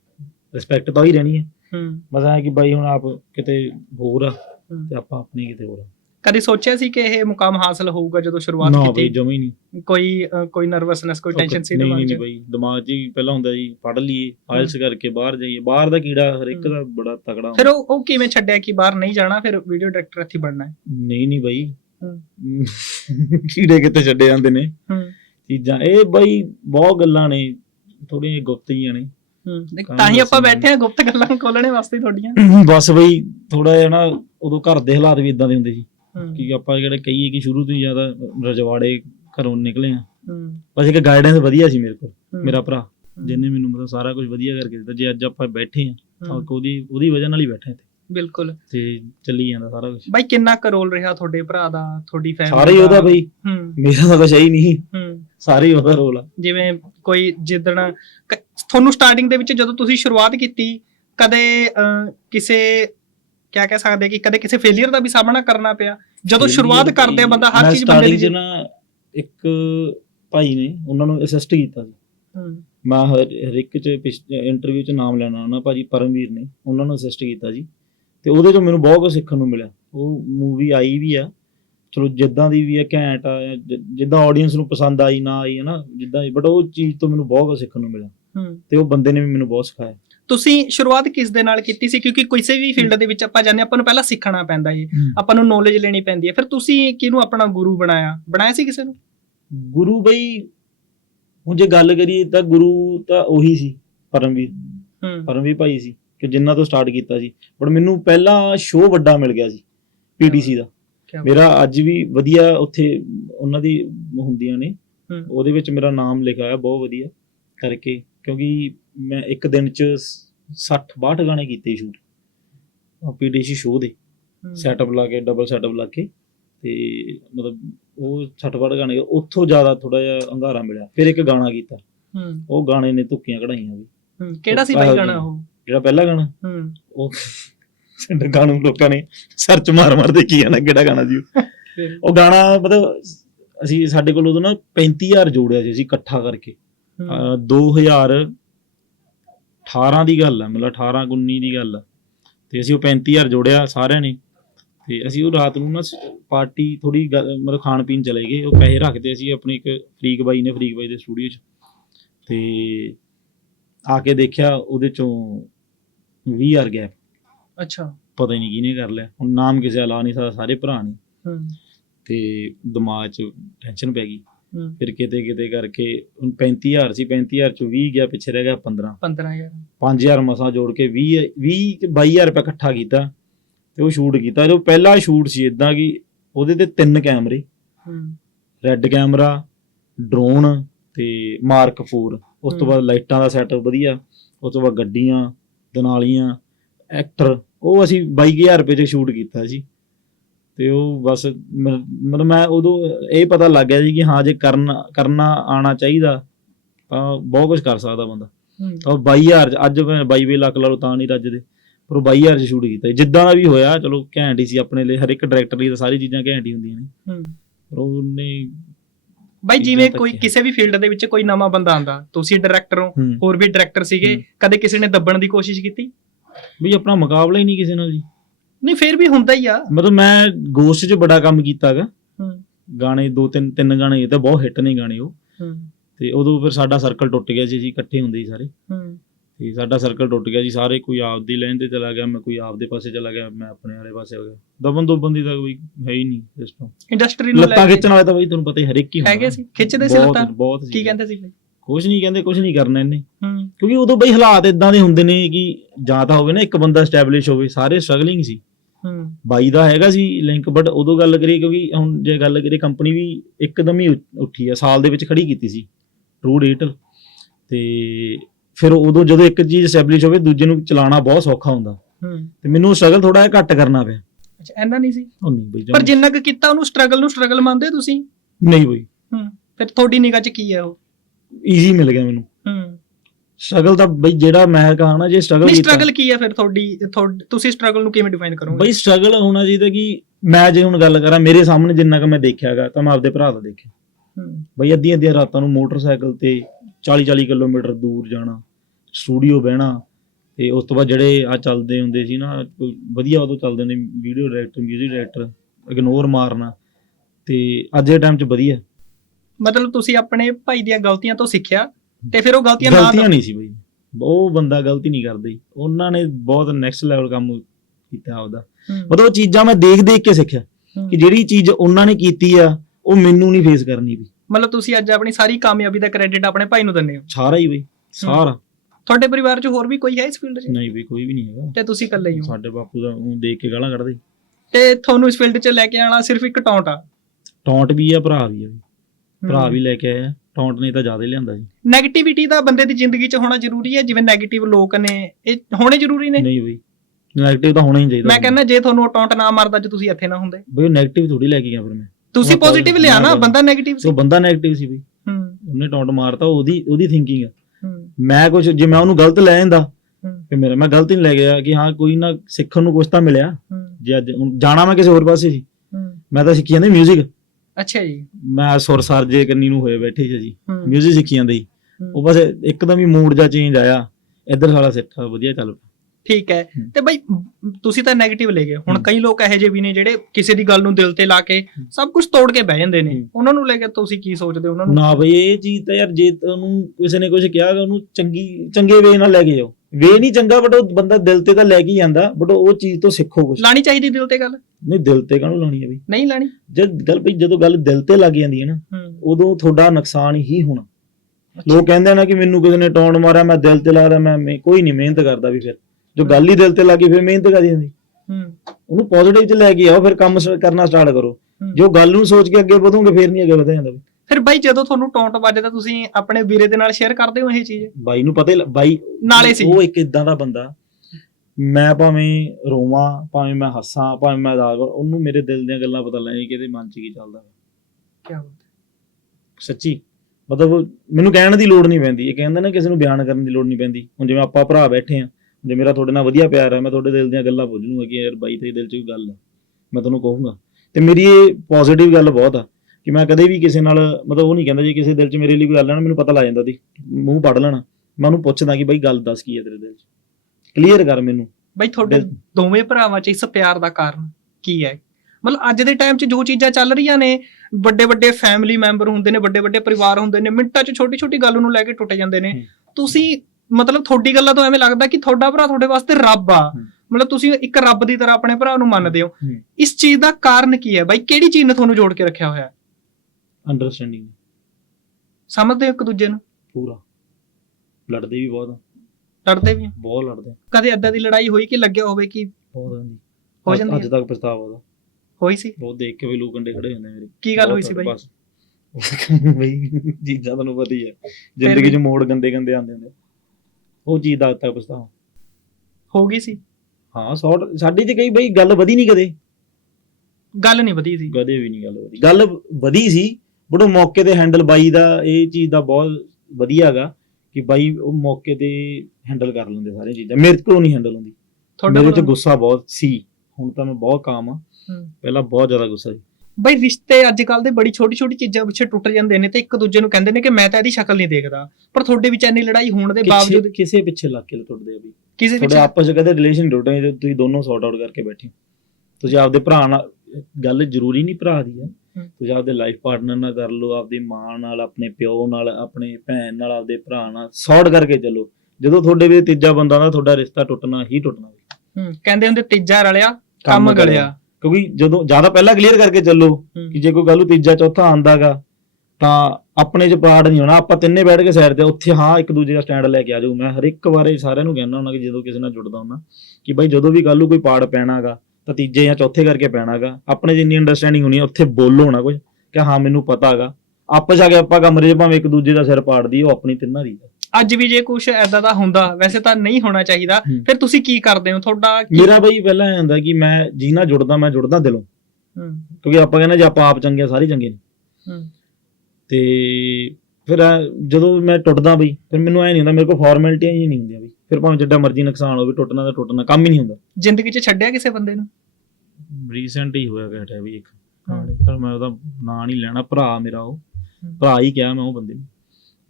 ਰਿਸਪੈਕਟ ਤਾਂ ਹੀ ਰਹਿਣੀ ਹੈ। ਹੂੰ। ਬਸ ਐ ਕਿ ਬਾਈ ਹੁਣ ਆਪ ਕਿਤੇ ਹੋਰ ਆ ਹੂੰ। ਤੇ ਆਪਾਂ ਆਪਣੀ ਕਿਤੇ ਹੋਰ ਆ। ਕਦੇ ਸੋਚਿਆ ਸੀ ਕਿ ਇਹ ਮੁਕਾਮ ਹਾਸਲ ਹੋਊਗਾ ਜਦੋਂ ਸ਼ੁਰੂਆਤ ਨਾ ਬਈ ਕੀਤੀ ਜਮੀ ਨਹੀਂ। ਕੋਈ ਅ, ਕੋਈ ਨਰਵਸਨੈਸ ਕੋਈ ਟੈਨਸ਼ਨ ਸੀ ਨਹੀਂ ਦਿਮਾਗ ਨਹੀਂ 'ਚ? ਬਈ ਦਿਮਾਗ 'ਚ ਹੀ ਪਹਿਲਾਂ ਹੁੰਦਾ ਜੀ ਪੜ ਲਈਏ ਆਇਲਸ ਕਰਕੇ ਬਾਹਰ ਜਾਈਏ। ਬਾਹਰ ਦਾ ਕੀੜਾ ਹਰ ਇੱਕ ਦਾ ਬੜਾ ਤਕੜਾ ਫਿਰ ਉਹ ਉਹ ਕਿਵੇਂ ਛੱਡਿਆ ਕਿ ਬਾਹਰ ਨਹੀਂ ਜਾਣਾ ਫਿਰ ਵੀਡੀਓ ਡਾਇਰੈਕਟਰ ਇੱਥੇ ਬਣਨਾ ਹੈ? ਨਹੀਂ ਨਹੀਂ ਬਈ। ਹੂੰ। ਕੀੜੇ ਕਿਤੇ ਛੱਡੇ ਜਾਂਦੇ ਨੇ? ਹੂੰ। ਚੀਜ਼ਾਂ ਇਹ ਬਈ ਬਹੁਤ ਗੱਲਾਂ ਨੇ ਥੋੜੀਆਂ ਗੁਪਤ ਜੀਆਂ ਨੇ। ਹੂੰ ਤਾਂ ਹੀ ਆਪਾਂ। ਬੈਠੇ ਆ ਗੁਪਤ ਗੱਲਾਂ ਖੋਲਣੇ ਵਾਸਤੇ ਤੁਹਾਡੀਆਂ ਬਸ ਬਈ ਥੋੜਾ ਜਿਹਾ ਨਾ ਉਦੋਂ ਘਰ ਦੇ ਹਾਲਾਤ ਵੀ ਇਦਾਂ ਦੇ ਹੁੰਦੇ ਸੀ। ਕਿ ਆਪਾਂ ਜਿਹੜੇ ਕਹੀਏ ਕਿ ਸ਼ੁਰੂ ਤੋਂ ਹੀ ਜ਼ਿਆਦਾ ਰਜਵਾੜੇ ਘਰੋਂ ਨਿਕਲੇ ਆ ਬਸ ਇੱਕ ਗਾਈਡੈਂਸ ਵਧੀਆ ਸੀ ਮੇਰੇ ਕੋਲ ਮੇਰਾ ਭਰਾ ਜਿਹਨੇ ਮੈਨੂੰ ਮਤਲਬ ਸਾਰਾ ਕੁਝ ਵਧੀਆ ਕਰਕੇ ਦਿੱਤਾ ਜੇ ਅੱਜ ਆਪਾਂ ਬੈਠੇ ਆ ਤਾਂ ਉਹਦੀ ਉਹਦੀ ਵਜ੍ਹਾ ਨਾਲ ਹੀ ਬੈਠੇ ਆ ਬਿਲਕੁਲ। ਤੇ ਚੱਲੀ ਜਾਂਦਾ ਸਾਰਾ ਕੁਝ ਬਾਈ ਕਿੰਨਾ ਕੁ ਰੋਲ ਰਿਹਾ ਤੁਹਾਡੇ ਭਰਾ ਦਾ ਤੁਹਾਡੀ ਫੈਮਿਲੀ ਸਾਰੇ ਉਹਦਾ ਬਈ। ਹੂੰ। ਮੇਰਾ ਤਾਂ ਕੁਛ ਹੈ ਹੀ ਨਹੀਂ। ਹੂੰ। ਸਾਰੇ ਉਹਦਾ ਰੋਲ ਆ। ਜਿਵੇਂ ਕੋਈ ਜਿੱਦਣ ਕ- ਤੁਹਾਨੂੰ ਸਟਾਰਟਿੰਗ ਦੇ ਵਿੱਚ ਜਦੋਂ ਤੁਸੀਂ ਸ਼ੁਰੂਆਤ ਕੀਤੀ ਕਦੇ ਅਹ, ਕਿਸੇ ਕਿਆ ਕਹਿ ਸਕਦੇ ਕਿ ਕਦੇ ਕਿਸੇ ਫੇਲਿਅਰ ਦਾ ਵੀ ਸਾਹਮਣਾ ਕਰਨਾ ਪਿਆ? ਜਦੋਂ ਸ਼ੁਰੂਆਤ ਕਰਦੇ ਆ ਬੰਦਾ ਹਰ ਚੀਜ਼ ਬੰਦੇ ਦੀ ਨਾ ਇੱਕ ਭਾਈ ਨੇ ਉਹਨਾਂ ਨੂੰ ਅਸਿਸਟ ਕੀਤਾ ਸੀ। ਹੂੰ, ਮੈਂ ਹਰ ਹਰ ਇੱਕ ਚ ਇੰਟਰਵਿਊ ਚ ਨਾਮ ਲੈਣਾ ਉਹਨਾਂ ਭਾਜੀ ਪਰਮਵੀਰ ਨੇ ਉਹਨਾਂ ਨੂੰ ਅਸਿਸਟ ਕੀਤਾ ਜੀ। ਤੇ ਉਹਦੇ ਚੋਂ ਮੈਨੂੰ ਬਹੁਤ ਕੁਝ ਸਿੱਖਣ ਨੂੰ ਮਿਲਿਆ। ਉਹ ਮੂਵੀ ਆਈ ਵੀ ਆ। ਚਲੋ ਜਿੱਦਾਂ ਦੀ ਵੀ ਆ ਘੈਂਟ ਆ ਜਾਂ ਜਿ- ਜਿੱਦਾਂ ਆਡੀਅנס ਨੂੰ ਪਸੰਦ ਆਈ ਨਾ ਆਈ ਹੈ ਨਾ ਜਿੱਦਾਂ ਬਟ ਉਹ ਚੀਜ਼ ਤੋਂ ਮੈਨੂੰ ਬਹੁਤ ਕੁਝ ਸਿੱਖਣ ਨੂੰ ਮਿਲਿਆ। ਤੇ ਉਹ ਬੰਦੇ ਨੇ ਵੀ ਮੈਨੂੰ ਬਹੁਤ ਸਿਖਾਇਆ। ਤੁਸੀਂ ਸ਼ੁਰੂਆਤ ਕਿਸ ਦੇ ਨਾਲ ਕੀਤੀ ਸੀ? ਕਿਉਂਕਿ ਕਿਸੇ ਵੀ ਫੀਲਡ ਦੇ ਵਿੱਚ ਆਪਾਂ ਜਾਂਦੇ ਆਪਾਂ ਨੂੰ ਪਹਿਲਾਂ ਸਿੱਖਣਾ ਪੈਂਦਾ ਹੈ। ਆਪਾਂ ਨੂੰ ਨੌਲੇਜ ਲੈਣੀ ਪੈਂਦੀ ਹੈ। ਫਿਰ ਤੁਸੀਂ ਕਿਹਨੂੰ ਆਪਣਾ ਗੁਰੂ ਬਣਾਇਆ? ਬਣਾਇਆ ਸੀ ਕਿਸੇ ਨੂੰ? ਗੁਰੂ ਬਈ ਹੁਣ ਜੇ ਗੱਲ ਕਰੀਏ ਤਾਂ ਗੁਰੂ ਤਾਂ ਉਹੀ ਸੀ ਪਰਮਵੀਰ। ਪਰਮਵੀਰ ਭਾਈ ਸੀ। ਕਿ ਜਿੰਨਾ ਤੋਂ ਸਟਾਰਟ ਕੀਤਾ ਸੀ। ਬਟ ਮੈਨੂੰ ਪਹਿਲਾਂ ਸ਼ੋਅ ਵੱਡਾ ਮਿਲ ਗਿਆ ਸੀ ਪੀਡੀਸੀ ਦਾ। ਮੇਰਾ ਅੱਜ ਵੀ ਵਧੀਆ ਉੱਥੇ ਉਹਨਾਂ ਦੀ ਹੁੰਦੀਆਂ ਨੇ। ਉਹਦੇ ਵਿੱਚ ਮੇਰਾ ਨਾਮ ਲਿਖਿਆ ਹੋਇਆ ਬਹੁਤ ਵਧੀਆ ਕਰਕੇ। ਕਿਉਂਕਿ ਮੈਂ ਇੱਕ ਦਿਨ ਚ 60 62 ਗਾਣੇ ਕੀਤੇ ਸ਼ੂਟ ਪੀਡੀਸੀ ਸ਼ੋਅ ਦੇ। ਸੈਟਅਪ ਲਾ ਕੇ ਡਬਲ ਸੈਟਅਪ ਲਾ ਕੇ। ਤੇ ਮਤਲਬ ਉਹ 60 62 ਗਾਣੇ ਉੱਥੋਂ ਜ਼ਿਆਦਾ ਥੋੜਾ ਜਿਹਾ ਹੰਗਾਰਾ ਮਿਲਿਆ। ਫਿਰ ਇੱਕ ਗਾਣਾ ਕੀਤਾ। ਹੂੰ। ਉਹ ਗਾਣੇ ਨੇ ਤੁੱਕੀਆਂ ਕਢਾਈਆਂ ਵੀ। ਹੂੰ। ਕਿਹੜਾ ਸੀ ਬਾਈ ਗਾਣਾ ਉਹ? ਜਿਹੜਾ ਪਹਿਲਾ ਗਾਣਾ? ਹੂੰ। ਉਹ ਸਾਡੇ ਗਾਣੇ ਨੂੰ ਲੋਕਾਂ ਨੇ ਸਰਚ ਮਾਰ ਮਾਰ ਦੇਖੀ ਜਾਣਾ ਕਿਹੜਾ ਗਾਣਾ ਸੀ ਉਹ। ਗਾਣਾ ਮਤਲਬ ਅਸੀਂ ਸਾਡੇ ਕੋਲ ਉਦੋਂ ਨਾ 35000 ਜੋੜਿਆ ਸੀ ਅਸੀਂ ਇਕੱਠਾ ਕਰਕੇ। ਹੂੰ, ਅਹ 2018 ਦੀ ਗੱਲ ਆ ਮਤਲਬ 18 19 ਦੀ ਗੱਲ ਆ। ਤੇ ਅਸੀਂ ਉਹ 35000 ਜੋੜਿਆ ਸਾਰਿਆਂ ਨੇ। ਤੇ ਅਸੀਂ ਉਹ ਰਾਤ ਨੂੰ ਨਾ ਸ- ਪਾਰਟੀ ਥੋੜੀ ਮਤਲਬ ਖਾਣ ਪੀਣ ਚਲੇ ਗਏ ਉਹ ਪੈਸੇ ਰੱਖਦੇ ਅਸੀਂ ਆਪਣੀ ਇੱਕ ਫਰੀਕ ਬਾਈ ਨੇ ਫਰੀਕ ਬਾਈ ਦੇ ਸਟੂਡੀਓ 'ਚ। ਤੇ ਆ ਕੇ ਦੇਖਿਆ ਉਹਦੇ ਚੋਂ 20000 ਗਿਆ। ਅੱਛਾ। ਪਤਾ ਹੀ ਨਹੀਂ ਕਿਹਨੇ ਕਰ ਲਿਆ। ਹੁਣ ਨਾਮ ਕਿਸੇ ਦਾ ਲਾ ਨਹੀਂ ਸਕਦਾ ਸਾਰੇ ਭਰਾ ਨੇ। ਹੂੰ। ਤੇ ਦਿਮਾਗ 'ਚ ਟੈਨਸ਼ਨ ਪੈ ਗਈ। ਫਿਰ ਕਿਤੇ ਕਿਤੇ ਕਰਕੇ ਹੁਣ 35000 ਸੀ 35000 ਚੋਂ 20 ਗਿਆ ਪਿੱਛੇ ਰਹਿ ਗਿਆ 15 15000 5000 ਮਸਾਂ ਜੋੜ ਕੇ 20 20 ਤੇ 22000 ਰੁਪਏ ਇਕੱਠਾ ਕੀਤਾ ਤੇ ਉਹ ਸ਼ੂਟ ਕੀਤਾ। ਜੋ ਪਹਿਲਾ ਸ਼ੂਟ ਸੀ ਇਦਾਂ ਕਿ ਉਹਦੇ ਤੇ ਤਿੰਨ ਕੈਮਰੇ। ਹੂੰ। ਰੈੱਡ ਕੈਮਰਾ ਡਰੋਨ ਤੇ ਮਾਰਕ 4 ਉਸ ਤੋਂ। ਬਾਅਦ ਲਾਈਟਾਂ ਦਾ ਸੈਟਅਪ ਵਧੀਆ। ਉਸ ਤੋਂ ਬਾਅਦ ਗੱਡੀਆਂ। ਦਨਾਲੀਆਂ ਐਕਟਰ ਉਹ ਅਸੀਂ 22000 ਰੁਪਏ 'ਚ ਸ਼ੂਟ ਕੀਤਾ ਸੀ ਤੇ ਉਹ ਬਸ ਮਤਲਬ ਮੈਂ ਉਦੋਂ ਇਹ ਪਤਾ ਲੱਗ ਗਿਆ ਸੀ ਕਿ ਹਾਂ ਜੇ ਕਰਨਾ ਕਰਨਾ ਆਣਾ ਚਾਹੀਦਾ ਤਾਂ ਬਹੁਤ ਕੁਝ ਕਰ ਸਕਦਾ ਬੰਦਾ। ਤਾਂ ਉਹ 22000 ਚ ਅੱਜ ਮੈਂ 22 ਲੱਖ ਲਾ ਲਓ ਤਾਂ ਨਹੀਂ ਰੱਜਦੇ ਪਰ ਉਹ 22000 ਚ ਸ਼ੂਟ ਕੀਤਾ। ਜਿੱਦਾਂ ਦਾ ਵੀ ਹੋਇਆ ਚਲੋ ਘੈਂਟ ਹੀ ਸੀ ਆਪਣੇ ਲਈ ਹਰ ਇੱਕ ਡਾਇਰੈਕਟਰ ਲਈ ਤਾਂ ਸਾਰੀ ਚੀਜ਼ਾਂ ਘੈਂਟ ਹੀ ਹੁੰਦੀਆਂ ਨੇ। ਹੂੰ। ਪਰ ਉਹਨੇ ਬਾਈ ਜਿਵੇਂ ਕੋਈ। ਕਿਸੇ ਵੀ ਫੀਲਡ ਦੇ ਵਿੱਚ ਕੋਈ ਨਵਾਂ ਬੰਦਾ ਆਂਦਾ ਤੁਸੀਂ ਡਾਇਰੈਕਟਰ ਹੋ ਹੋਰ ਵੀ ਡਾਇਰੈਕਟਰ ਸੀਗੇ। ਕਦੇ ਕਿਸੇ ਨੇ ਦੱਬਣ ਦੀ ਕੋਸ਼ਿਸ਼ ਕੀਤੀ? ਵੀ ਆਪਣਾ ਮੁਕਾਬਲਾ ਹੀ ਨਹੀਂ ਕਿਸੇ ਨਾਲ ਜੀ। ਨਹੀਂ ਫਿਰ ਵੀ ਹੁੰਦਾ ਹੀ ਆ। ਮਤਲਬ ਮੈਂ ਗੋਸ਼ਟ 'ਚ ਬੜਾ ਕੰਮ ਕੀਤਾਗਾ। ਹੂੰ। ਗਾਣੇ ਦੋ ਤਿੰਨ ਤਿੰਨ ਗਾਣੇ ਤਾਂ ਬਹੁਤ ਹਿੱਟ ਨੇ ਗਾਣੇ ਉਹ। ਹੂੰ। ਤੇ ਉਦੋਂ ਫਿਰ ਸਾਡਾ ਸਰਕਲ ਟੁੱਟ ਗਿਆ ਸੀ ਅਸੀਂ ਇਕੱਠੇ ਹੁੰਦੇ ਸੀ ਸਾਰੇ। ਹੂੰ। ਤੇ ਸਾਡਾ ਸਰਕਲ ਟੁੱਟ ਗਿਆ ਜੀ ਸਾਰੇ ਕੋਈ ਆਪਦੀ ਲਾਈਨ ਤੇ ਚਲਾ ਗਿਆ ਮੈਂ ਕੋਈ ਆਪਦੇ ਪਾਸੇ ਚਲਾ ਗਿਆ ਮੈਂ ਆਪਣੇ ਵਾਲੇ ਪਾਸੇ ਹੋ ਗਿਆ। ਦਬਨ ਦੋ ਬੰਦੀ ਤਾਂ ਕੋਈ ਹੈ ਹੀ ਨਹੀਂ ਸਿਸਟਮ ਇੰਡਸਟਰੀ ਨੂੰ ਲੱਤਾਂ ਖਿੱਚਣ ਵਾਲੇ ਤਾਂ ਬਈ ਤੁਹਾਨੂੰ ਪਤਾ ਹੀ ਹਰ ਇੱਕ ਹੀ ਹੁੰਦਾ ਹੈਗੇ ਸੀ ਖਿੱਚਦੇ ਸੀ ਲੱਤਾਂ? ਬਹੁਤ ਕੀ ਕਹਿੰਦੇ ਸੀ ਬਾਈ? ਕੁਝ ਨਹੀਂ ਕਹਿੰਦੇ ਕੁਝ ਨਹੀਂ ਕਰਨਾ ਇਹਨੇ। ਹੂੰ। ਕਿਉਂਕਿ ਉਦੋਂ ਬਈ ਹਾਲਾਤ ਇਦਾਂ ਦੇ ਹੁੰਦੇ ਨੇ ਕਿ ਜਾਂ ਤਾਂ ਹੋਵੇ ਨਾ ਇੱਕ ਬੰਦਾ ਸਟੈਬਲਿਸ਼ ਹੋਵੇ ਸਾਰੇ ਸਟਰਗਲਿੰਗ ਸੀ। ਹੂੰ। ਬਾਈ ਦਾ ਹੈਗਾ ਸੀ ਲਿੰਕ ਬਟ ਉਦੋਂ ਗੱਲ ਕਰੀਏ ਕਿਉਂਕਿ ਹੁਣ ਜੇ ਗੱਲ ਕਰੀਏ ਕੰਪਨੀ ਵੀ ਇੱਕਦਮ ਹੀ ਉੱਠ- ਆ ਸਾਲ ਦੇ ਵਿੱਚ ਖੜੀ ਕੀਤੀ ਸੀ। ਟਰੂ ਡਿਜੀਟਲ ਤੇ ਫਿਰ ਉਦੋਂ ਜਦੋਂ ਇੱਕ ਚੀਜ਼ ਸਟੈਬਲਿਸ਼ ਹੋਵੇ ਦੂਜੇ ਨੂੰ ਚਲਾਉਣਾ ਬਹੁਤ ਸੌਖਾ ਹੁੰਦਾ। ਹੂੰ। ਤੇ ਮੈਨੂੰ ਸਟਰਗਲ ਥੋੜਾ ਜਿਹਾ ਘੱਟ ਕਰਨਾ ਪਿਆ। ਅੱਛਾ ਐਨਾ ਨਹੀਂ ਸੀ? ਉਹ ਨਹੀਂ ਬਈ ਪਰ ਜਿੰਨਾ ਕੁ ਕੀਤਾ ਉਹਨੂੰ ਸਟਰਗਲ ਨੂੰ ਸਟਰਗਲ ਮੰਨਦੇ ਤੁਸੀਂ? ਨਹੀਂ ਬਈ। ਹੂੰ ਫਿਰ ਤੁਹਾਡੀ ਨਿਗਾਹ 'ਚ ਕੀ ਹੈ ਉਹ? ਈਜ਼ੀ ਮਿਲ ਗਿਆ ਮੈਨੂੰ। ਹੂੰ। ਸਟਰਗਲ ਤਾਂ ਬਈ ਜਿਹੜਾ ਮੈਂ ਕਹਾਂ ਨਾ ਜੇ ਸਟਰਗਲ ਨਹੀਂ ਸਟਰਗਲ ਕੀ ਹੈ ਫਿਰ ਤੁਹਾਡੀ ਤੁਹਾਡ- ਤੁਸੀਂ ਸਟਰਗਲ ਨੂੰ ਕਿਵੇਂ ਡਿਫਾਈਨ ਕਰੋਗੇ? ਬਈ ਸਟਰਗਲ ਹੋਣਾ ਚਾਹੀਦਾ ਕਿ ਮੈਂ ਜੇ ਹੁਣ ਗੱਲ ਕਰਾਂ ਮੇਰੇ ਸਾਹਮਣੇ ਜਿੰਨਾ ਕਿ ਮੈਂ ਦੇਖਿਆਗਾ ਤਾਂ ਮੈਂ ਆਪਦੇ ਭਰਾ ਦਾ ਦੇਖਿਆ। ਹੂੰ, ਬਈ ਅੱਧੀਆਂ ਅੱਧੀਆਂ ਰਾਤਾਂ ਨੂੰ ਮੋਟਰਸਾਈਕਲ ਤੇ 40 40 ਕਿਲੋਮੀਟਰ ਦੂਰ ਜਾਣਾ। ਸਟੂਡੀਓ ਬਹਿਣਾ ਤੇ ਉਸ ਤੋਂ ਬਾਅਦ ਜਿਹੜੇ ਆ ਚੱਲਦੇ ਹੁੰਦੇ ਸੀ ਨਾ ਕੋਈ ਵਧੀਆ ਉਦੋਂ ਚੱਲਦੇ ਹੁੰਦੇ ਵੀਡੀਓ ਡਾਇਰੈਕਟਰ 뮤직 ਡਾਇਰੈਕਟਰ ਇਗਨੋਰ ਮਾਰਨਾ ਤੇ ਅੱਜ ਦੇ ਟਾਈਮ 'ਚ ਵਧੀਆ। ਮਤਲਬ ਤੁਸੀਂ ਆਪਣੇ ਭਾਈ ਦੀਆਂ ਗਲਤੀਆਂ ਤੋਂ ਸਿੱਖਿਆ ਤੇ ਫਿਰ ਉਹ ਗਲਤੀਆਂ ਨਾ ਗਲਤੀਆਂ ਨਹੀਂ ਸੀ ਬਈ। ਉਹ ਬੰਦਾ ਗਲਤੀ ਨਹੀਂ ਕਰਦਾ ਜੀ। ਉਹਨਾਂ ਨੇ ਬਹੁਤ ਨੈਕਸਟ ਲੈਵਲ ਕੰਮ ਕੀਤਾ ਉਹਦਾ ਮਤਲਬ ਉਹ ਚੀਜ਼ਾਂ ਮੈਂ ਦੇਖ ਦੇਖ ਕੇ ਸਿੱਖਿਆ। ਕਿ ਜਿਹੜੀ ਚੀਜ਼ ਉਹਨਾਂ ਨੇ ਕੀਤੀ ਆ ਉਹ ਮੈਨੂੰ ਨਹੀਂ ਫੇਸ ਕਰਨੀ ਵੀ ਮਤਲਬ ਤੁਸੀਂ ਅੱਜ ਆਪਣੀ ਸਾਰੀ ਕਾਮਯਾਬੀ ਦਾ ਕ੍ਰੈਡਿਟ ਆਪਣੇ ਭਾਈ ਨੂੰ ਦਿੰਦੇ ਹੋ? ਸਾਰਾ ਹੀ ਬਈ। ਸਾਰਾ। ਤੁਹਾਡੇ ਪਰਿਵਾਰ 'ਚ ਹੋਰ ਵੀ ਕੋਈ ਹੈ ਇਸ ਫੀਲਡ 'ਚ? ਨਹੀਂ ਵੀ ਕੋਈ ਵੀ ਨਹੀਂ ਹੈਗਾ। ਤੇ ਤੁਸੀਂ ਇਕੱਲੇ ਹੀ ਹੋ? ਸਾਡੇ ਬਾਪੂ ਦਾ ਉਹ ਦੇਖ ਕੇ ਗਾਲਾਂ ਕੱਢਦੇ। ਤੇ ਤੁਹਾਨੂੰ ਇਸ ਫੀਲਡ 'ਚ ਲੈ ਕੇ ਆਉਣ ਸਿਰਫ ਇੱਕ ਟੌਂਟ ਆ? ਟੌਂਟ ਵੀ ਆ ਭਰਾ ਵੀ ਆ ਭਰਾ ਵੀ ਲੈ ਕੇ ਆਇਆ। ਟੌਂਟ ਨੇ ਤਾਂ ਜ਼ਿਆਦਾ ਲਿਆਂਦਾ ਜੀ। 네ਗੇਟਿਵਿਟੀ ਦਾ ਬੰਦੇ ਦੀ ਜ਼ਿੰਦਗੀ 'ਚ ਹੋਣਾ ਜ਼ਰੂਰੀ ਹੈ ਜਿਵੇਂ 네ਗੇਟਿਵ ਲੋਕ ਨੇ। ਇਹ ਹੋਣੇ ਜ਼ਰੂਰੀ ਨੇ? ਨਹੀਂ ਬਈ। 네ਗੇਟਿਵ ਤਾਂ ਹੋਣਾ ਹੀ ਚਾਹੀਦਾ ਮੈਂ ਕਹਿੰਦਾ ਜੇ ਤੁਹਾਨੂੰ ਟੌਂਟ ਨਾ ਮਾਰਦਾ ਜੇ ਤੁਸੀਂ ਇੱਥੇ ਨਾ ਹੁੰਦੇ। ਬਈ 네ਗੇਟਿਵ ਥੋੜੀ ਲੈ ਕੇ ਗਿਆ ਫਿਰ ਮੈਂ। ਤੁਸੀਂ ਪੋਜ਼ਿਟਿਵ ਲਿਆ ਨਾ ਬੰਦਾ ਨੈਗੇਟਿਵ ਸੀ। ਉਹ ਬੰਦਾ 네ਗੇਟਿਵ ਸੀ ਬਈ। ਹੂੰ। ਉਹਨੇ ਟੌਂਟ ਮਾਰਤਾ ਉਹਦੀ ਉਹਦੀ ਥਿੰਕਿੰਗ ਹੈ ਮੈਂ ਕੁਝ ਜੇ ਮੈਂ ਉਹਨੂੰ ਗਲਤ ਲੈ ਜਾਂਦਾ ਹੂੰ, ਫਿਰ ਮੇਰਾ ਮੈਂ ਗਲਤ ਨਹੀਂ ਲੈ ਗਿਆ ਕਿ ਹਾਂ ਕੋਈ ਨਾ ਸਿੱਖਣ ਨੂੰ ਕੁਝ ਤਾਂ ਮਿਲਿਆ ਹੂੰ ਜੇ ਅੱਜ ਹੁਣ ਜਾਣਾ ਮੈਂ ਕਿਸੇ ਹੋਰ ਪਾਸੇ ਸੀ ਹੂੰ ਮੈਂ ਤਾਂ ਸਿੱਖੀ ਜਾਂਦੇ 뮤직 ਅੱਛਾ ਜੀ ਮੈਂ ਸੁਰ ਸਰ ਜੇ ਕੰਨੀ ਨੂੰ ਹੋਏ ਬੈਠੇ ਸੀ ਜੀ ਹੂੰ 뮤직 ਸਿੱਖੀ ਜਾਂਦੇ ਸੀ ਹੂੰ। ਉਹ ਬਸ ਇੱਕਦਮ ਹੀ ਮੂਡ ਜਾਂ ਚੇਂਜ ਆਇਆ ਇੱਧਰ ਸਾਲਾ ਸਿੱਟਾ ਵਧੀਆ ਚੱਲ ਪਿਆ ਠੀਕ ਹੈ। ਤੇ ਬਈ ਤੁਸੀਂ ਤਾਂ 네ਗੇਟਿਵ ਲੈ ਗਏ। ਹੁਣ। ਕਈ ਲੋਕ ਇਹੋ ਜਿਹੇ ਵੀ ਨੇ ਜਿਹੜੇ ਕਿਸੇ ਦੀ ਗੱਲ ਨੂੰ ਦਿਲ ਤੇ ਲਾ ਕੇ ਸਭ ਕੁਝ ਤੋੜ ਕੇ ਬਹਿ ਜਾਂਦੇ ਨੇ। ਉਹਨਾਂ ਨੂੰ ਲੈ ਕੇ ਤੁਸੀਂ ਕੀ ਸੋਚਦੇ ਉਹਨਾਂ ਨੂੰ ਨਾ ਬਈ ਇਹ ਚੀਜ਼ ਤਾਂ ਯਾਰ ਜੇ ਤੁਹਾਨੂੰ ਕਿਸੇ ਨੇ ਕੁਝ ਕਿਹਾ ਉਹਨੂੰ ਚੰਗੀ ਚੰਗੇ ਵੇ ਨਾਲ ਲੈ ਕੇ ਜਾਓ। ਵੇ ਨਹੀਂ ਚੰਗਾ ਬਟ ਉਹ ਬੰਦਾ ਦਿਲ ਤੇ ਤਾਂ ਲੈ ਕੇ ਜਾਂਦਾ ਬਟ ਉਹ ਚੀਜ਼ ਤੋਂ ਸਿੱਖੋ ਕੁਝ ਲਾਣੀ ਚਾਹੀਦੀ ਦਿਲ ਤੇ ਗੱਲ? ਨਹੀਂ ਦਿਲ ਤੇ ਕਾਹਨੂੰ ਲਾਉਣੀ ਹੈ ਬਈ? ਨਹੀਂ ਲਾਣੀ। ਜਦ ਗੱਲ ਬਈ ਜਦੋਂ ਗੱਲ ਦਿਲ ਤੇ ਲੱਗ ਜਾਂਦੀ ਹੈ ਨਾ ਉਦੋਂ ਤੁਹਾਡਾ ਨੁਕਸਾਨ ਹੀ ਹੋਣਾ। ਲੋਕ ਕਹਿੰਦੇ ਨਾ ਕਿ ਮੈਨੂੰ ਕਿਸੇ ਨੇ ਟੌਣ ਮਾਰਿਆ ਮੈਂ ਦਿਲ ਤੇ ਲਾ ਰਿਹਾ ਮੈਂ ਮੈਂ- ਕੋਈ ਨਹੀਂ ਮਿਹਨਤ ਕਰਦਾ ਵੀ ਫਿਰ। ਜੋ ਗੱਲ ਹੀ ਦਿਲ ਤੇ ਲੱਗੀ ਫਿਰ ਮਿਹਨਤ ਕਰਦੀ ਜਾਂਦੀ। ਹੂੰ। ਉਹਨੂੰ ਪੋਜ਼ਿਟਿਵ ਚ ਲੈ ਕੇ ਆਓ ਫਿਰ ਕੰਮ ਸ- ਕਰਨਾ ਸਟਾਰਟ ਕਰੋ। ਜੋ ਗੱਲ ਨੂੰ ਸੋਚ ਕੇ ਅੱਗੇ ਵਧੋਗੇ ਫਿਰ ਨਹੀਂ ਅੱਗੇ ਵਧਿਆ ਜਾਂਦਾ। ਫਿਰ ਬਾਈ ਜਦੋਂ ਤੁਹਾਨੂੰ ਟੌਂਟ ਵੱਜਦਾ ਤੁਸੀਂ ਆਪਣੇ ਵੀਰੇ ਦੇ ਨਾਲ ਸ਼ੇਅਰ ਕਰਦੇ ਹੋ ਇਹ ਚੀਜ਼? ਬਾਈ ਨੂੰ ਪਤਾ ਹੀ ਲ- ਬਾਈ ਨਾਲੇ ਸੀ। ਉਹ ਇੱਕ ਇਦਾਂ ਦਾ ਬੰਦਾ ਮੈਂ ਭਾਵੇਂ ਰੋਵਾਂ ਭਾਵੇਂ ਮੈਂ ਹੱਸਾਂ ਭਾਵੇਂ ਮੈਂ ਕਰਾਂ, ਉਹਨੂੰ ਮੇਰੇ ਦਿਲ ਦੀਆਂ ਗੱਲਾਂ ਪਤਾ ਲੱਗਦੀਆਂ ਕਿ ਇਹਦੇ ਮਨ 'ਚ ਕੀ ਚੱਲਦਾ ਹੈ ਕੀ ਬਾਤ ਸੱਚੀ। ਮਤਲਬ ਮੈਨੂੰ ਕਹਿਣ ਦੀ ਲੋੜ ਨਹੀਂ ਪੈਂਦੀ। ਇਹ ਕਹਿੰਦਾ ਨਾ ਕਿਸੇ ਨੂੰ ਬਿਆਨ ਕਰਨ ਦੀ ਲੋੜ ਨਹੀਂ ਪੈਂਦੀ। ਹੁਣ ਜਿਵੇਂ ਆਪਾਂ ਭਰਾ ਬੈਠੇ ਆ ਜੇ ਮੇਰਾ ਤੁਹਾਡੇ ਨਾਲ ਵਧੀਆ ਪਿਆਰ ਹੈ ਮੈਂ ਤੁਹਾਡੇ ਦਿਲ ਦੀਆਂ ਗੱਲਾਂ ਪੁੱਛ ਲੂੰਗਾ ਕਿ ਯਾਰ ਬਾਈ ਤੇਰੇ ਦਿਲ 'ਚ ਕੋਈ ਗੱਲ ਹੈ ਮੈਂ ਤੁਹਾਨੂੰ ਕਹੂੰਗਾ। ਤੇ ਮੇਰੀ ਇਹ ਪੋਜ਼ਿਟਿਵ ਗੱਲ ਬਹੁਤ ਆ ਕਿ ਮੈਂ ਕਦੇ ਵੀ ਕਿਸੇ ਨਾਲ ਮਤਲਬ ਉਹ ਨਹੀਂ ਕਹਿੰਦਾ ਜੇ ਕਿਸੇ ਦਿਲ 'ਚ ਮੇਰੇ ਲਈ ਕੋਈ ਗੱਲ ਹੈ ਨਾ ਮੈਨੂੰ ਪਤਾ ਲੱਗ ਜਾਂਦਾ ਦੀ ਮੂੰਹ ਪੜ ਲੈਣਾ। ਮੈਂ ਉਹਨੂੰ ਪੁੱਛਦਾ ਕਿ ਬਾਈ ਗੱਲ ਦੱਸ ਕੀ ਹੈ ਤੇਰੇ ਦਿਲ 'ਚ? ਕਲੀਅਰ ਕਰ ਮੈਨੂੰ। ਬਾਈ ਤੁਹਾਡੇ ਦੋਵੇਂ ਭਰਾਵਾਂ 'ਚ ਇਸ ਪਿਆਰ ਦਾ ਕਾਰਨ ਕੀ ਹੈ? ਮਤਲਬ ਅੱਜ ਦੇ ਟਾਈਮ 'ਚ ਜੋ ਚੀਜ਼ਾਂ ਚੱਲ ਰਹੀਆਂ ਨੇ ਵੱਡੇ ਵੱਡੇ ਫੈਮਿਲੀ ਮੈਂਬਰ ਹੁੰਦੇ ਨੇ ਵੱਡੇ ਵੱਡੇ ਪਰਿਵਾਰ ਹੁੰਦੇ ਨੇ ਮਿੰਟਾਂ 'ਚ ਛੋਟੀ ਛੋਟੀ ਗੱਲ ਨੂੰ ਲੈ ਕੇ ਟੁੱਟ ਜਾਂਦੇ ਨੇ। ਤੁਸੀਂ ਮਤਲਬ ਤੁਹਾਡੀ ਗੱਲਾਂ ਤੋਂ ਐਵੇਂ ਲੱਗਦਾ ਕਿ ਤੁਹਾਡਾ ਭਰਾ ਤੁਹਾਡੇ ਵਾਸਤੇ ਰੱਬ ਆ। ਮਤਲਬ ਤੁਸੀਂ ਇੱਕ ਰੱਬ ਦੀ ਤਰ੍ਹਾਂ ਆਪਣੇ ਭਰਾ ਨੂੰ ਮੰਨਦੇ ਹੋ। ਇਸ ਚੀਜ਼ ਦਾ ਕਾਰਨ ਕੀ ਹੈ? ਬਾਈ ਕਿਹੜੀ ਚੀਜ਼ ਨੇ ਤੁਹਾਨੂੰ ਜੋੜ ਕੇ ਰੱਖਿਆ ਹੋਇਆ? ਹੈ ਅੰਡਰਸਟੈਂਡਿੰਗ ਸਮਝਦੇ ਹੋ ਇੱਕ ਦੂਜੇ ਨੂੰ? ਪੂਰਾ। ਲੜਦੇ ਵੀ ਬਹੁਤ ਲੜਦੇ ਵੀ? ਬਹੁਤ ਲੜਦੇ ਕਦੇ ਏਦਾਂ ਦੀ ਲੜਾਈ ਹੋਈ ਕਿ ਲੱਗਿਆ ਹੋਵੇ ਕਿ ਬਹੁਤ ਹੋ ਜਾਂਦੀ ਅੱਜ ਹੈ? ਤੱਕ ਪਛਤਾਵਾ ਉਹਦਾ। ਹੋਈ ਸੀ? ਬਹੁਤ ਦੇਖ ਕੇ ਵੀ ਲੋਕ ਕੰਡੇ ਖੜੇ ਹੁੰਦੇ ਆ ਮੇਰੇ। ਕੀ ਗੱਲ ਹੋਈ ਸੀ ਬਾਈ। ਬਈ ਚੀਜ਼ਾਂ ਤੁਹਾਨੂੰ ਪਤਾ ਹੀ ਹੈ ਜ਼ਿੰਦਗੀ 'ਚ ਮੋੜ ਗੰਦੇ ਗੰਦੇ ਆਉਂਦੇ ਹੁੰਦੇ ਉਹ ਚੀਜ਼ ਦਾ ਤੱਕ ਪਛਤਾਵਾ ਹੋ ਗਈ ਸੀ। ਹਾਂ ਸੌਟ ਸਾਡੀ 'ਚ ਕਈ ਬਈ ਗੱਲ ਵਧੀ ਨਹੀਂ ਕਦੇ। ਗੱਲ ਨਹੀਂ ਵਧੀ ਸੀ। ਕਦੇ ਵੀ ਨਹੀਂ ਗੱਲ ਵਧੀ। ਗੱਲ ਵਧੀ ਸੀ ਬਟ ਉਹ ਮੌਕੇ ਤੇ ਹੈਂਡਲ ਬਾਈ ਦਾ ਇਹ ਚੀਜ਼ ਦਾ ਬਹੁਤ ਵਧੀਆ ਹੈਗਾ ਕਿ ਬਾਈ ਉਹ ਮੌਕੇ ਤੇ ਹੈਂਡਲ ਕਰ ਲੈਂਦੇ ਸਾਰੀਆਂ ਚੀਜ਼ਾਂ। ਮੇਰੇ ਕੋਲ ਨਹੀਂ ਹੈਂਡਲ ਹੁੰਦੀ। ਤੁਹਾਡੇ ਮੇਰੇ ਕੋਲ? ਗੁੱਸਾ ਬਹੁਤ ਸੀ। ਹੁਣ ਤਾਂ ਮੈਂ ਬਹੁਤ ਕਾਮ ਆ। ਪਹਿਲਾਂ ਬਹੁਤ ਜ਼ਿਆਦਾ ਗੁੱਸਾ ਸੀ। ਬਈ ਰਿਸ਼ਤੇ ਅੱਜ ਕੱਲ ਦੇ ਬੜੀ ਛੋਟੀ ਛੋਟੀ ਚੀਜ਼ਾਂ ਪਿੱਛੇ ਟੁੱਟ ਜਾਂਦੇ ਨੇ ਤੇ ਇੱਕ ਦੂਜੇ ਨੂੰ ਕਹਿੰਦੇ ਨੇ ਕਿ ਮੈਂ ਤਾਂ ਇਹਦੀ ਸ਼ਕਲ ਨਹੀਂ ਦੇਖਦਾ। ਪਰ ਤੁਹਾਡੇ ਵਿੱਚ ਇੰਨੀ ਲੜਾਈ ਹੋਣ ਦੇ ਬਾਵਜੂਦ ਕਿਸੇ- ਪਿੱਛੇ ਲੱਗ ਕੇ ਟੁੱਟਦੇ ਆ ਬਈ। ਕਿਸੇ ਤੁਹਾਡੇ ਵਿੱਚ ਆਪਸ ਵਿੱਚ ਕਦੇ ਰਿਲੇਸ਼ਨ ਟੁੱਟੇ ਤੇ ਤੁਸੀਂ ਦੋਨੋਂ ਸੌਟ ਆਊਟ ਕਰਕੇ ਬੈਠੇ। ਤੁਸੀਂ ਆਪਦੇ ਭਰਾ ਨਾਲ ਗੱਲ ਜ਼ਰੂਰੀ ਨਹੀਂ ਭਰਾ ਦੀ ਆ। ਤੁਸੀਂ ਆਪਦੇ ਲਾਈਫ ਪਾਰਟਨਰ ਨਾਲ ਕਰ ਲਓ ਆਪਦੀ ਮਾਂ ਨਾਲ ਆਪਣੇ ਪਿਓ ਨਾਲ ਆਪਣੇ ਭੈਣ ਨਾਲ ਆਪਦੇ ਭਰਾ ਨਾਲ ਸੌਟ ਕਰਕੇ ਚੱਲੋ। ਜਦੋਂ ਤੁਹਾਡੇ ਵਿੱਚ ਤੀਜਾ ਬੰਦਾ ਦਾ ਤੁਹਾਡਾ ਰਿਸ਼ਤਾ ਟੁੱਟਣਾ ਹੀ ਟੁੱਟਣਾ। ਹੂੰ, ਕਹਿੰਦੇ ਹੁੰਦੇ ਤੀਜਾ ਰਲਿਆ ਕੰਮ ਗਲਿਆ। ਕਿਉਂਕਿ ਜਦੋਂ ਜ਼ਿਆਦਾ ਪਹਿਲਾਂ ਕਲੀਅਰ ਕਰਕੇ ਚੱਲੋ। ਕਿ ਜੇ ਕੋਈ ਗੱਲ ਨੂੰ ਤੀਜਾ ਚੌਥਾ ਆਂਦਾਗਾ ਤਾਂ ਆਪਣੇ ਚ ਪਾਰਟ ਨਹੀਂ ਹੋਣਾ ਆਪਾਂ ਤਿੰਨੇ ਬੈਠ ਕੇ ਸਾਈਡ ਤੇ ਉੱਥੇ ਹਾਂ ਇੱਕ ਦੂਜੇ ਦਾ ਸਟੈਂਡ ਲੈ ਕੇ ਆ ਜਾਊ ਮੈਂ ਹਰ ਇੱਕ ਵਾਰੇ ਸਾਰਿਆਂ ਨੂੰ ਕਹਿੰਦਾ ਹੁੰਦਾ ਕਿ ਜਦੋਂ ਕਿਸੇ ਨਾਲ ਜੁੜਦਾ ਹੁੰਦਾ ਕਿ ਬਾਈ ਜਦੋਂ ਵੀ ਗੱਲ ਨੂੰ ਕੋਈ ਪਾਰਟ ਪੈਣਾਗਾ ਤਾਂ ਤੀਜੇ ਜਾਂ ਚੌਥੇ ਕਰਕੇ ਪੈਣਾਗਾ ਆਪਣੇ ਜਿੰਨੀ ਅੰਡਰਸਟੈਂਡਿੰਗ ਹੋਣੀ ਉੱਥੇ ਬੋਲੋ ਨਾ ਕੁਝ ਕਿ ਹਾਂ ਮੈਨੂੰ ਪਤਾਗਾ ਆਪਸ ਆ ਕੇ ਆਪਾਂ ਕਮਰੇ 'ਚ ਭਾਵੇਂ ਇੱਕ ਦੂਜੇ ਦਾ ਸਿਰ ਪਾੜਦੀ ਉਹ ਆਪਣੀ ਤਿੰਨਾਂ ਦੀ ਹੈ। ਅੱਜ ਵੀ ਜੇ ਕੁਝ ਐਦਾਂ ਦਾ ਹੁੰਦਾ ਵੈਸੇ ਤਾਂ ਨਹੀਂ ਹੋਣਾ ਚਾਹੀਦਾ। ਫਿਰ ਤੁਸੀਂ ਕੀ ਕਰਦੇ ਹੋ? ਤੁਹਾਡਾ ਕੀ- ਮੇਰਾ ਬਈ ਪਹਿਲਾਂ ਇਹ ਹੁੰਦਾ ਕਿ ਮੈਂ ਜਿਹਨਾਂ ਜੁੜਦਾ ਮੈਂ ਜੁੜਦਾ ਦਿਲੋਂ। ਹੂੰ, ਕਿਉਂਕਿ ਆਪਾਂ ਕਹਿੰਦੇ ਜੇ ਆਪਾਂ ਆਪ ਚੰਗੇ ਆ ਸਾਰੇ ਚੰਗੇ ਨੇ। ਹੂੰ, ਤੇ ਫਿਰ ਐਂ ਜਦੋਂ ਮੈਂ ਟੁੱਟਦਾ ਬਈ ਫਿਰ ਮੈਨੂੰ ਐ ਨਹੀਂ ਹੁੰਦਾ ਮੇਰੇ ਕੋਲ ਫਾਰਮੈਲਿਟੀਆਂ ਹੀ ਨਹੀਂ ਹੁੰਦੀਆਂ ਬਈ। ਫਿਰ ਭਾਵੇਂ ਜਿੱਡਾ ਮਰਜ਼ੀ ਨੁਕਸਾਨ ਹੋਵੇ ਟੁੱਟਣਾ ਤਾਂ ਟੁੱਟਣਾ ਕੰਮ ਹੀ ਨਹੀਂ ਹੁੰਦਾ। ਜ਼ਿੰਦਗੀ 'ਚ ਛੱਡਿਆ ਕਿਸੇ ਬੰਦੇ ਨੂੰ? ਰੀਸੈਂਟ ਹੀ ਹੋਇਆ ਘਟਿਆ ਵੀ ਇੱਕ। ਹਾਂ। ਕਹਾਣੀ ਪਰ ਮੈਂ ਉਹਦਾ ਨਾਂ ਨਹੀਂ ਲੈਣਾ ਭਰਾ ਮੇਰਾ ਉਹ। ਭਰਾ ਹੀ ਕਿਹਾ ਮੈਂ ਉਹ ਬੰਦੇ ਨੂੰ।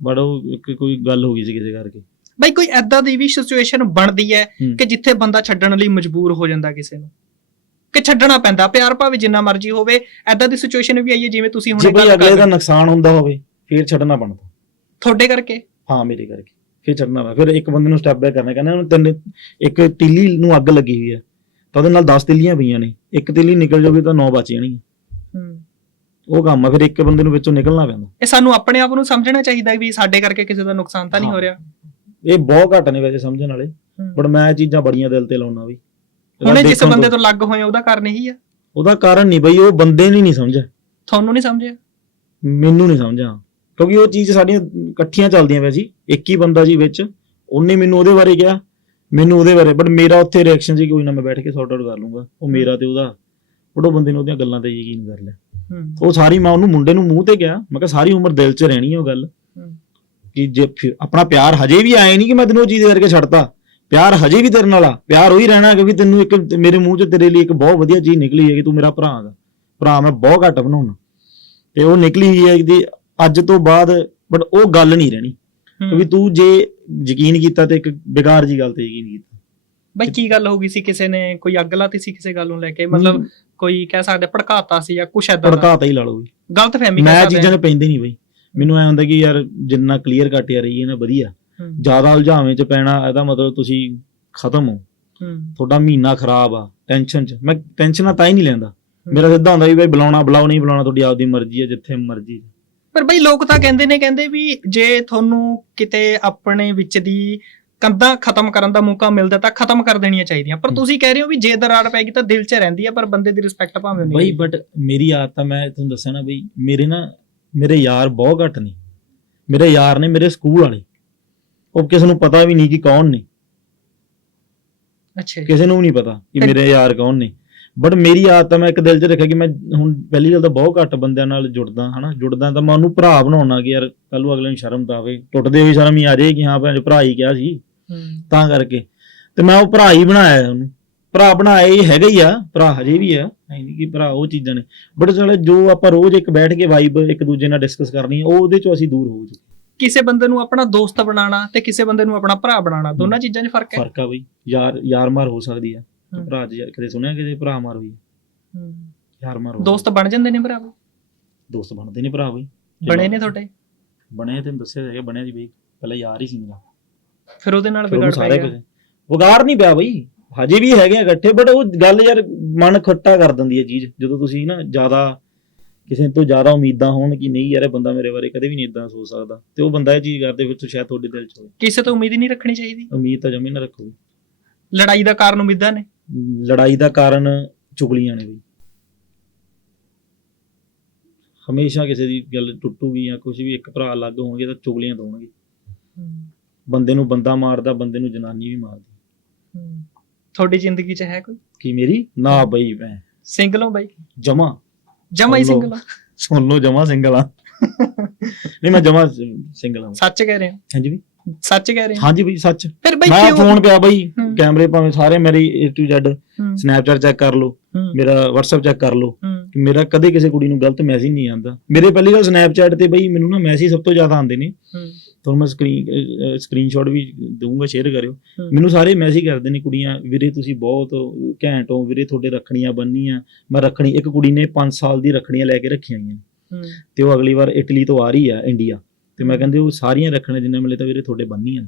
ਬਟ ਉਹ ਇੱਕ ਕੋਈ ਗੱਲ ਹੋ ਗਈ ਸੀ ਕਿਸੇ ਕਰਕੇ। ਬਈ ਕੋਈ ਐਦਾਂ ਦੀ ਵੀ ਸਿਚੁਏਸ਼ਨ ਬਣਦੀ ਹੈ। ਕਿ ਜਿੱਥੇ ਬੰਦਾ ਛੱਡਣ ਲਈ ਮਜਬੂਰ ਹੋ ਜਾਂਦਾ ਕਿਸੇ ਨੂੰ? ਕਿ ਛੱਡਣਾ ਪੈਂਦਾ ਪਿਆਰ ਭਾਵੇਂ ਜਿੰਨਾ ਮਰਜ਼ੀ ਹੋਵੇ ਐਦਾਂ ਦੀ ਸਿਚੁਏਸ਼ਨ ਵੀ ਆਈ ਹੈ ਜਿਵੇਂ ਤੁਸੀਂ ਜੇ ਹੁਣੇ ਗੱਲ ਅਗਲੇ ਦਾ ਨੁਕਸਾਨ ਹੁੰਦਾ ਹੋਵੇ ਫਿਰ ਛੱਡਣਾ ਬਣਦਾ ਤੁਹਾਡੇ ਕਰਕੇ? ਹਾਂ ਮੇਰੇ ਕਰਕੇ। ਫਿਰ ਛੱਡਣਾ ਵਾ ਫਿਰ ਇੱਕ ਬੰਦੇ ਨੂੰ ਸਟੈਪ ਬੈਕ ਕਰਨਾ ਕਹਿੰਦਾ ਉਹਨੂੰ ਤਿੰਨ ਇੱਕ ਤਿੱਲੀ ਨੂੰ ਅੱਗ ਲੱਗੀ ਹੋਈ ਹੈ। ਤਾਂ ਉਹਦੇ ਨਾਲ 10 ਤਿੱਲੀਆਂ ਪਈਆਂ ਨੇ। ਇੱਕ ਤਿੱਲੀ ਨਿਕਲ ਜਾਊਗੀ ਤਾਂ 9 ਬਚ ਜਾਣਗੀਆਂ ਉਹ ਕੰਮ ਆ ਫਿਰ ਇੱਕ ਬੰਦੇ ਨੂੰ ਵਿੱਚੋਂ ਨਿਕਲਣਾ ਪੈਂਦਾ। ਇਹ ਸਾਨੂੰ ਆਪਣੇ ਆਪ ਨੂੰ ਸਮਝਣਾ ਚਾਹੀਦਾ ਵੀ ਸਾਡੇ ਕਰਕੇ ਕਿਸੇ ਦਾ ਨੁਕਸਾਨ ਤਾਂ ਨਹੀਂ ਹੋ। ਰਿਹਾ। ਇਹ ਬਹੁਤ ਘੱਟ ਨੇ ਵੈਸੇ ਸਮਝਣ ਵਾਲੇ ਬਟ ਮੈਂ ਇਹ ਚੀਜ਼ਾਂ ਬੜੀਆਂ ਦਿਲ ਤੇ ਲਾਉਣਾ ਵੀ। ਹੁਣੇ ਜਿਸ ਬੰਦੇ ਤੋਂ ਲੱਗ ਹੋਏ ਉਹਦਾ ਕਾਰਨ ਇਹੀ ਆ। ਉਹਦਾ ਕਾਰਨ ਨਹੀਂ ਬਈ ਉਹ ਬੰਦੇ ਨੇ ਨਹੀਂ ਸਮਝਿਆ। ਤੁਹਾਨੂੰ ਨਹੀਂ ਸਮਝਿਆ? ਮੈਨੂੰ ਨਹੀਂ ਸਮਝਿਆ। ਕਿਉਂਕਿ ਉਹ ਚੀਜ਼ ਸਾਡੀਆਂ ਇਕੱਠੀਆਂ ਚੱਲਦੀਆਂ ਪਈਆਂ ਸੀ। ਇੱਕ ਹੀ ਬੰਦਾ ਜੀ ਵਿੱਚ ਉਹਨੇ ਮੈਨੂੰ ਉਹਦੇ ਬਾਰੇ ਕਿਹਾ ਮੈਨੂੰ ਉਹਦੇ ਬਾਰੇ ਬਟ ਮੇਰਾ ਉੱਥੇ ਰਿਐਕਸ਼ਨ ਸੀ ਕੋਈ ਨਾ ਮੈਂ ਬੈਠ ਕੇ ਸੌਰਟ ਆਊਟ ਕਰ ਲੂੰਗਾ ਉਹ ਮੇਰਾ ਤੇ ਉਹਦਾ ਬਟ ਉਹ ਬੰਦੇ ਨੇ ਉਹਦੀਆਂ ਗੱਲਾਂ ਤੇ ਯਕੀਨ ਕਰ ਲਿਆ। ਉਹ ਸਾਰੀ ਮੈਂ ਉਹਨੂੰ ਮੁੰਡੇ ਨੂੰ ਮੂੰਹ ਤੇ ਕਿਹਾ ਮੈਂ ਕਿਹਾ ਸਾਰੀ ਉਮਰ ਦਿਲ 'ਚ ਰਹਿਣੀ ਹੈ ਉਹ ਗੱਲ। ਹੂੰ। ਕਿ ਜੇ ਫਿਰ- ਆਪਣਾ ਪਿਆਰ ਹਜੇ ਵੀ ਆਏ ਨਹੀਂ ਕਿ ਮੈਂ ਤੈਨੂੰ ਉਹ ਚੀਜ਼ ਕਰਕੇ ਛੱਡਤਾ। ਪਿਆਰ ਹਜੇ ਵੀ ਤੇਰੇ ਨਾਲ ਆ। ਪਿਆਰ ਉਹੀ ਰਹਿਣਾ ਕਿਉਂਕਿ ਤੈਨੂੰ ਇੱਕ ਮੇਰੇ ਮੂੰਹ 'ਚ ਤੇਰੇ ਲਈ ਇੱਕ ਬਹੁਤ ਵਧੀਆ ਚੀਜ਼ ਨਿਕਲੀ ਹੈ ਕਿ ਤੂੰ ਮੇਰਾ ਭਰਾ ਹੈਗਾ। ਭਰਾ ਮੈਂ ਬਹੁਤ ਘੱਟ ਬਣਾਉਣਾ ਤੇ ਉਹ ਨਿਕਲੀ ਹੋਈ ਹੈ ਕਿ ਅੱਜ ਤੋਂ ਬਾਅਦ ਬਟ ਉਹ ਗੱਲ ਨਹੀਂ ਰਹਿਣੀ। ਕਿਉਂਕਿ ਤੂੰ ਜੇ ਯਕੀਨ ਕੀਤਾ ਤੇ ਇੱਕ ਬੇਕਾਰ ਜੀ ਗੱਲ ਤੇ ਯਕੀਨ ਕੀਤਾ। ਬਈ ਕੀ ਗੱਲ ਹੋ ਗਈ ਸੀ ਕਿਸੇ ਨੇ? ਕੋਈ ਅੱਗ ਲਾਤੀ ਸੀ ਕਿਸੇ ਗੱਲ ਨੂੰ ਲੈ ਕੇ? ਮਤਲਬ ਕੋਈ ਕਹਿ ਸਕਦੇ ਭੜਕਾਤਾ ਸੀ ਜਾਂ ਕੁਛ ਐਦਾਂ ਦਾ। ਭੜਕਾਤਾ ਹੀ ਲਾ ਲਓ ਵੀ। ਗਲਤ ਫਹਿਮੀ ਮੈਂ ਚੀਜ਼ਾਂ 'ਚ ਪੈਂਦੇ ਨਹੀਂ ਬਈ। ਮੈਨੂੰ ਐ ਹੁੰਦਾ ਕਿ ਯਾਰ ਜਿੰਨਾ ਕਲੀਅਰ ਕੱਟ ਯਾਰ ਇਹ ਨਾ ਵਧੀਆ। ਜ਼ਿਆਦਾ ਉਲਝਾਵੇਂ 'ਚ ਪੈਣਾ ਇਹਦਾ ਮਤਲਬ ਤੁਸੀਂ ਖਤਮ ਹੋ। ਹੂੰ, ਤੁਹਾਡਾ ਮਹੀਨਾ ਖਰਾਬ ਆ ਟੈਨਸ਼ਨ 'ਚ। ਮੈਂ ਟੈਨਸ਼ਨਾਂ ਤਾਂ ਹੀ ਨਹੀਂ ਲੈਂਦਾ। ਮੇਰਾ ਸਿੱਧਾ ਹੁੰਦਾ ਵੀ ਬਈ ਬੁਲਾਉਣਾ ਬੁਲਾਓ ਨਹੀਂ ਬੁਲਾਉਣਾ ਤੁਹਾਡੀ ਆਪਦੀ ਮਰਜ਼ੀ ਹੈ ਜਿੱਥੇ ਮਰਜ਼ੀ। ਪਰ ਬਈ ਲੋਕ ਤਾਂ ਕਹਿੰਦੇ ਨੇ ਕਹਿੰਦੇ ਵੀ ਜੇ ਤੁਹਾਨੂੰ ਕਿਤੇ ਆਪਣੇ ਵਿੱਚ ਦੀ ਕੰਧਾਂ ਖਤਮ ਕਰਨ ਦਾ ਮੌਕਾ ਮਿਲਦਾ ਤਾਂ ਖਤਮ ਕਰ ਦੇਣੀਆਂ ਚਾਹੀਦੀਆਂ। ਪਰ। ਤੁਸੀਂ ਕਹਿ ਰਹੇ ਹੋ ਵੀ ਜੇ ਦਰਾੜ ਪੈਗੀ ਤਾਂ ਦਿਲ 'ਚ ਰਹਿੰਦੀ ਹੈ ਪਰ ਬੰਦੇ ਦੀ ਰਿਸਪੈਕਟ ਭਾਵੇਂ ਨਹੀਂ ਬਈ ਬਟ ਮੇਰੀ ਆਦਤ ਆ ਮੈਂ ਤੁਹਾਨੂੰ ਦੱਸਿਆ ਨਾ ਬਈ ਮੇਰੇ ਨਾ ਮੇਰੇ ਯਾਰ ਬਹੁਤ ਘੱਟ ਨੇ। ਮੇਰੇ ਯਾਰ ਨੇ ਮੇਰੇ ਸਕੂਲ ਵਾਲੇ। ਉਹ ਕਿਸੇ ਨੂੰ ਪਤਾ ਵੀ ਨਹੀਂ ਕਿ ਕੌਣ ਨੇ। ਅੱਛਾ। ਕਿਸੇ ਨੂੰ ਨਹੀਂ ਪਤਾ ਕਿ ਮੇਰੇ ਯਾਰ ਕੌਣ ਨੇ। ਬਟ ਮੇਰੀ ਆਦਤ ਮੈਂ ਇੱਕ ਦਿਲ 'ਚ ਰੱਖਿਆ ਕਿ ਮੈਂ ਹੁਣ ਪਹਿਲੀ ਗੱਲ ਤਾਂ ਬਹੁਤ ਘੱਟ ਬੰਦਿਆਂ ਨਾਲ ਜੁੜਦਾ ਹਨਾ? ਜੁੜਦਾ ਤਾਂ ਮੈਂ ਉਹਨੂੰ ਭਰਾ ਬਣਾਉਣਾ ਕਿ ਯਾਰ ਕੱਲ ਅਗਲੇ ਨੂੰ ਸ਼ਰਮ ਤਾਂ ਆਵੇ। ਟੁੱਟਦੇ ਹੋਈ ਸ਼ਰਮ ਹੀ ਆ ਜਾਏ ਕਿ ਹਾਂ ਭੈਣ ਚੋ ਭਰਾ ਹੀ ਕਿਹਾ ਸੀ। ਤਾਂ ਕਰਕੇ। ਤੇ ਮੈਂ ਉਹ ਭਰਾ ਹੀ ਬਣਾਇਆ ਉਹਨੂੰ। ਭਰਾ ਬਣਾਇਆ ਹੀ ਹੈਗਾ ਹੀ ਆ ਭਰਾ ਹਜੇ ਵੀ ਆ। ਨਹੀਂ ਕਿ ਭਰਾ ਉਹ ਚੀਜ਼ਾਂ ਨੇ। ਬਟ ਚਲ ਜੋ ਆਪਾਂ ਰੋਜ਼ ਇੱਕ ਬੈਠ ਕੇ ਵਾਈਬ ਇੱਕ ਦੂਜੇ ਨਾਲ ਡਿਸਕਸ ਕਰਨੀ ਹੈ ਉਹ ਉਹਦੇ ਚੋਂ ਅਸੀਂ ਦੂਰ ਹੋ ਚੁੱਕੇ ਕਿਸੇ ਬੰਦੇ ਨੂੰ ਆਪਣਾ ਦੋਸਤ ਬਣਾਉਣਾ ਤੇ ਕਿਸੇ ਬੰਦੇ ਨੂੰ ਆਪਣਾ ਭਰਾ ਬਣਾਉਣਾ ਦੋਨਾਂ ਚੀਜ਼ਾਂ 'ਚ ਫ਼ਰਕ ਹੈ? ਫ਼ਰਕ ਆ ਬਈ। ਯਾਰ ਯਾਰ ਮਾਰ ਹੋ ਸਕਦੀ ਆ। ਭਰਾ ਯਾਰ ਕਦੇ ਸੁਣਿਆ ਕਿਤੇ ਭਰਾ ਮਾਰ ਹੋਈ। ਯਾਰ ਮਾਰ ਹੋ ਦੋਸਤ ਬਣ ਜਾਂਦੇ ਨੇ ਭਰਾ ਦੋਸਤ ਬਣਦੇ ਨੇ ਭਰਾ ਬਈ। ਬਣੇ ਨੇ ਤੁਹਾਡੇ? ਬਣੇ ਤੈਨੂੰ ਦੱਸਿਆ ਹੈਗਾ ਬਣਿਆ ਦੀ ਬਈ। ਪਹਿਲਾਂ ਯਾਰ ਹੀ ਸੀ ਮੇਰਾ। ਫਿਰ ਉਹਦੇ ਨਾਲ ਵਿਗੜ ਪੈ ਗਿਆ। ਵਿਗਾੜ ਨਹੀਂ ਪਿਆ ਬਈ। ਹਜੇ ਵੀ ਹੈਗੇ ਆ ਇਕੱਠੇ ਬਟ ਉਹ ਗੱਲ ਯਾਰ ਮਨ ਖੱਟਾ ਕਰ ਦਿੰਦੀ ਹੈ ਚੀਜ਼। ਜਦੋਂ ਤੁਸੀਂ ਨਾ ਜ਼ਿਆਦਾ ਕਿਸੇ ਤੋਂ ਜ਼ਿਆਦਾ ਉਮੀਦਾਂ ਹੋਣ ਕਿ ਨਹੀਂ ਯਾਰ ਇਹ ਬੰਦਾ ਮੇਰੇ ਬਾਰੇ ਕਦੇ ਵੀ ਨਹੀਂ ਇਦਾਂ ਸੋਚ ਸਕਦਾ ਤੇ ਉਹ ਬੰਦਾ ਇਹ ਚੀਜ਼ ਕਰਦੇ ਫਿਰ ਸ਼ਾਇਦ ਤੁਹਾਡੇ ਦਿਲ 'ਚ ਹੋਵੇ। ਕਿਸੇ ਤੋਂ ਉਮੀਦ ਹੀ ਨਹੀਂ ਰੱਖਣੀ ਚਾਹੀਦੀ। ਉਮੀਦ ਤਾਂ ਜਮੀ ਨਾ ਰੱਖੋ। ਲੜਾਈ ਦਾ ਕਾਰਨ ਉਮੀਦਾਂ ਨੇ। ਲੜਾਈ ਦਾ ਕਾਰਨ ਚੁਗਲੀਆਂ ਨੇ ਬਈ। ਹਮੇਸ਼ਾ ਕਿਸੇ ਦੀ ਗੱਲ ਟੁੱਟੂਗੀ ਜਾਂ ਕੁਝ ਵੀ ਇੱਕ ਭਰਾ ਅਲੱਗ ਹੋਣਗੇ ਤਾਂ ਚੁਗਲੀਆਂ ਤੋਂ ਹੋਣਗੇ ਬੰਦੇ ਨੂੰ ਬੰਦਾ ਮਾਰਦਾ ਬੰਦੇ ਨੂੰ ਜਨਾਨੀ ਵੀ ਮਾਰਦੀ। ਤੁਹਾਡੀ ਜ਼ਿੰਦਗੀ 'ਚ ਹੈ ਕੋਈ? ਕੀ ਮੇਰੀ? ਨਾ ਬਈ ਮੈਂ ਸਿੰਗਲ ਹੋ ਬਾਈ? ਜਮਾ। ਜਮਾ ਹੀ। ਸਿੰਗਲ ਸੁਣ ਲਓ ਜਮਾ ਸਿੰਗਲ ਆ। ਨਹੀਂ ਮੈਂ ਜਮਾ ਸਿੰਗਲ ਆ ਸੱਚ ਕਹਿ ਰਹੇ ਹੋ? ਹਾਂਜੀ ਵੀ ਸੱਚ ਕਹਿ ਰਹੇ ਹੋ? ਹਾਂਜੀ ਬਈ ਸੱਚ। ਫਿਰ ਬਾਈ ਮੈਂ ਕਿਉਂ? ਫੋਨ ਪਿਆ ਬਈ ਹੂੰ। ਕੈਮਰੇ ਭਾਵੇਂ ਸਾਰੇ ਮੇਰੀ A to Z ਹੂੰ, ਸਨੈਪਚੈਟ ਚੈੱਕ ਕਰ ਲਓ ਮੇਰਾ WhatsApp ਚੈੱਕ ਕਰ ਲਓ ਕਿ ਮੇਰਾ ਕਦੇ ਕਿਸੇ ਕੁੜੀ ਨੂੰ ਗਲਤ ਮੈਸੇਜ ਨਹੀਂ ਆਉਂਦਾ। ਮੇਰੇ ਪਹਿਲੀ ਗੱਲ ਸਨੈਪਚੈਟ ਤੇ ਬਈ ਮੈਨੂੰ ਨਾ ਮੈਸੇਜ ਸਭ ਤੋਂ ਜ਼ਿਆਦਾ ਆਉਂਦੇ ਨੇ। ਤੁਹਾਨੂੰ ਮੈਂ ਸਕਰੀਨ ਸਕਰੀਨਸ਼ਾਟ ਵੀ ਦਊਂਗਾ ਸ਼ੇਅਰ ਕਰਿਓ। ਮੈਨੂੰ ਸਾਰੇ ਮੈਸੇਜ ਕਰਦੇ ਨੇ ਕੁੜੀਆਂ ਵੀਰੇ ਤੁਸੀਂ ਬਹੁਤ ਘੈਂਟ ਹੋ ਵੀਰੇ ਤੁਹਾਡੇ ਰੱਖੜੀਆਂ ਬੰਨੀਆਂ। ਮੈਂ ਰੱਖਣੀ ਇੱਕ ਕੁੜੀ ਨੇ 5 ਸਾਲ ਦੀ ਰੱਖੜੀਆਂ ਲੈ ਕੇ ਰੱਖੀਆਂ ਹੋਈਆਂ। ਤੇ ਉਹ ਅਗਲੀ ਵਾਰ ਇਟਲੀ ਤੋਂ ਆ ਰਹੀ ਆ ਇੰਡੀਆ ਤੇ ਮੈਂ ਕਹਿੰਦੇ ਉਹ ਸਾਰੀਆਂ ਰੱਖਣੇ ਜਿੰਨੇ ਮਿਲੇ ਤਾਂ ਵੀਰੇ ਤੁਹਾਡੇ ਬੰਨੀਆਂ।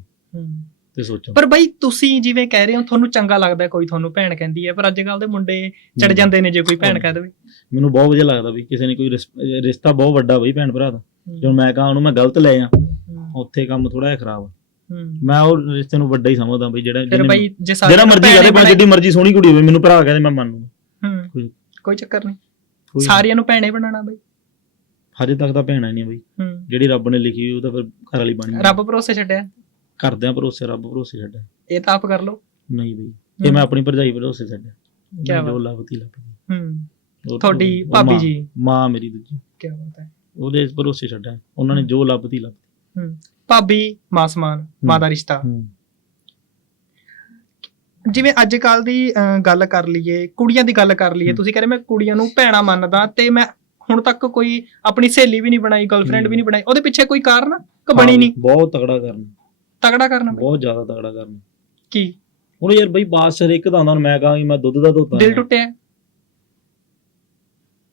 ਤੇ ਸੋਚੋ। ਪਰ ਬਾਈ ਤੁਸੀਂ ਜਿਵੇਂ ਕਹਿ ਰਹੇ ਹੋ ਤੁਹਾਨੂੰ ਚੰਗਾ ਲੱਗਦਾ ਕੋਈ ਤੁਹਾਨੂੰ ਭੈਣ ਕਹਿੰਦੀ ਹੈ ਪਰ ਅੱਜ ਕੱਲ ਦੇ ਮੁੰਡੇ ਚੜ। ਜਾਂਦੇ ਨੇ ਜੇ ਕੋਈ ਭੈਣ। ਕਹਿ ਦੇਵੇ। ਮੈਨੂੰ ਬਹੁਤ ਵਧੀਆ ਲੱਗਦਾ ਵੀ ਕਿਸੇ ਨੇ ਕੋਈ ਰਿਸ- ਰਿਸ਼ਤਾ ਬਹੁਤ ਵੱਡਾ ਬਈ ਭੈਣ ਭਰਾ ਦਾ। ਜਦੋਂ ਮੈਂ ਕਹਾਂ ਉਹਨੂੰ ਮੈਂ ਗਲਤ ਲੈ ਆ। ਉੱਥੇ ਕੰਮ ਥੋੜਾ ਜਿਹਾ ਖਰਾਬ ਆ। ਹੂੰ। ਮੈਂ ਉਹ ਰਿਸ਼ਤੇ ਨੂੰ ਵੱਡਾ ਹੀ ਸਮਝਦਾ ਬਈ ਜਿਹੜਾ ਫਿਰ ਬਾਈ ਜੇ ਜਿਹੜਾ ਮਰਜ਼ੀ ਕਰੇ ਭਾਵੇਂ ਬਣਾਈ- ਜਿੱਡੀ ਮਰਜ਼ੀ ਸੋਹਣੀ ਕੁੜੀ ਹੋਵੇ ਮੈਨੂੰ ਭਰਾ ਕਹਿੰਦੇ ਮੈਂ ਮੰਨ ਲੂੰ ਹੂੰ, ਕੋਈ- ਚੱਕਰ ਨਹੀਂ। ਸਾਰਿਆਂ ਨੂੰ ਭੈਣੇ ਬਣਾਉਣਾ ਬਾਈ। ਹਜੇ ਤੱਕ ਤਾਂ ਭੈਣਾ ਨਹੀਂ ਬਈ। ਜਿਹੜੀ ਰੱਬ ਨੇ ਲਿਖੀ ਉਹ ਤਾਂ ਫਿਰ ਘਰ ਵਾਲੀ ਬਣੀ ਰੱਬ ਭਰੋਸੇ ਛੱਡਿਆ? ਕਰਦਿਆਂ ਭਰੋਸੇ ਰੱਬ ਭਰੋਸੇ ਛੱਡਿਆ। ਇਹ ਤਾਂ ਆਪ ਕਰ ਲਓ। ਨਹੀਂ ਬਈ। ਇਹ ਮੈਂ ਆਪਣੀ ਭਰਜਾਈ ਭਰੋਸੇ ਛੱਡਿਆ। ਕਿਆ ਬਾਤ। ਲੱਭਤੀ ਲੱਭਦੀ ਹੂੰ। ਤੁਹਾਡੀ ਭਾਬੀ ਜੀ। ਮਾਂ ਮੇਰੀ ਦੂਜੀ। ਕੀ ਬਾਤ ਹੈ। ਉਹਦੇ ਇਸ ਭਰੋਸੇ ਛੱਡਿਆ। ਉਹਨਾਂ ਨੇ ਜੋ ਲੱਭਦੀ ਲੱਭ ਭਾਬੀ ਮਾਸਮਾਨ ਮਾਂ ਦਾ ਰਿਸ਼ਤਾ। ਜਿਵੇਂ ਅੱਜ ਕੱਲ ਦੀ ਗੱਲ ਕਰ ਲਈਏ ਕੁੜੀਆਂ ਦੀ ਗੱਲ ਕਰ ਲਈਏ। ਤੁਸੀਂ ਕਹਿੰਦੇ ਮੈਂ ਕੁੜੀਆਂ ਨੂੰ ਭੈਣਾ ਮੰਨਦਾ ਤੇ ਮੈਂ ਹੁਣ ਤੱਕ ਕੋਈ ਆਪਣੀ ਸਹੇਲੀ ਵੀ ਨਹੀਂ ਬਣਾਈ ਗਰਲਫ੍ਰੈਂਡ ਵੀ ਨਹੀਂ ਬਣਾਈ ਉਹਦੇ ਪਿੱਛੇ ਕੋਈ ਕਾਰਨ ਕਿ ਬਣੀ ਨਹੀਂ? ਬਹੁਤ ਤਗੜਾ ਕਰਨਾ। ਤਗੜਾ ਕਰਨਾ। ਬਹੁਤ ਜ਼ਿਆਦਾ ਤਗੜਾ ਕਰਨਾ। ਕੀ? ਹੁਣ ਯਾਰ ਬਈ ਬਾਸ ਸਰ ਇੱਕ ਦਾ ਹੁੰਦਾ ਮੈਂ ਕਹਾਂ ਕਿ ਮੈਂ ਦੁੱਧ ਦਾ ਧੋਤਾ ਦਿਲ ਟੁੱਟਿਆ?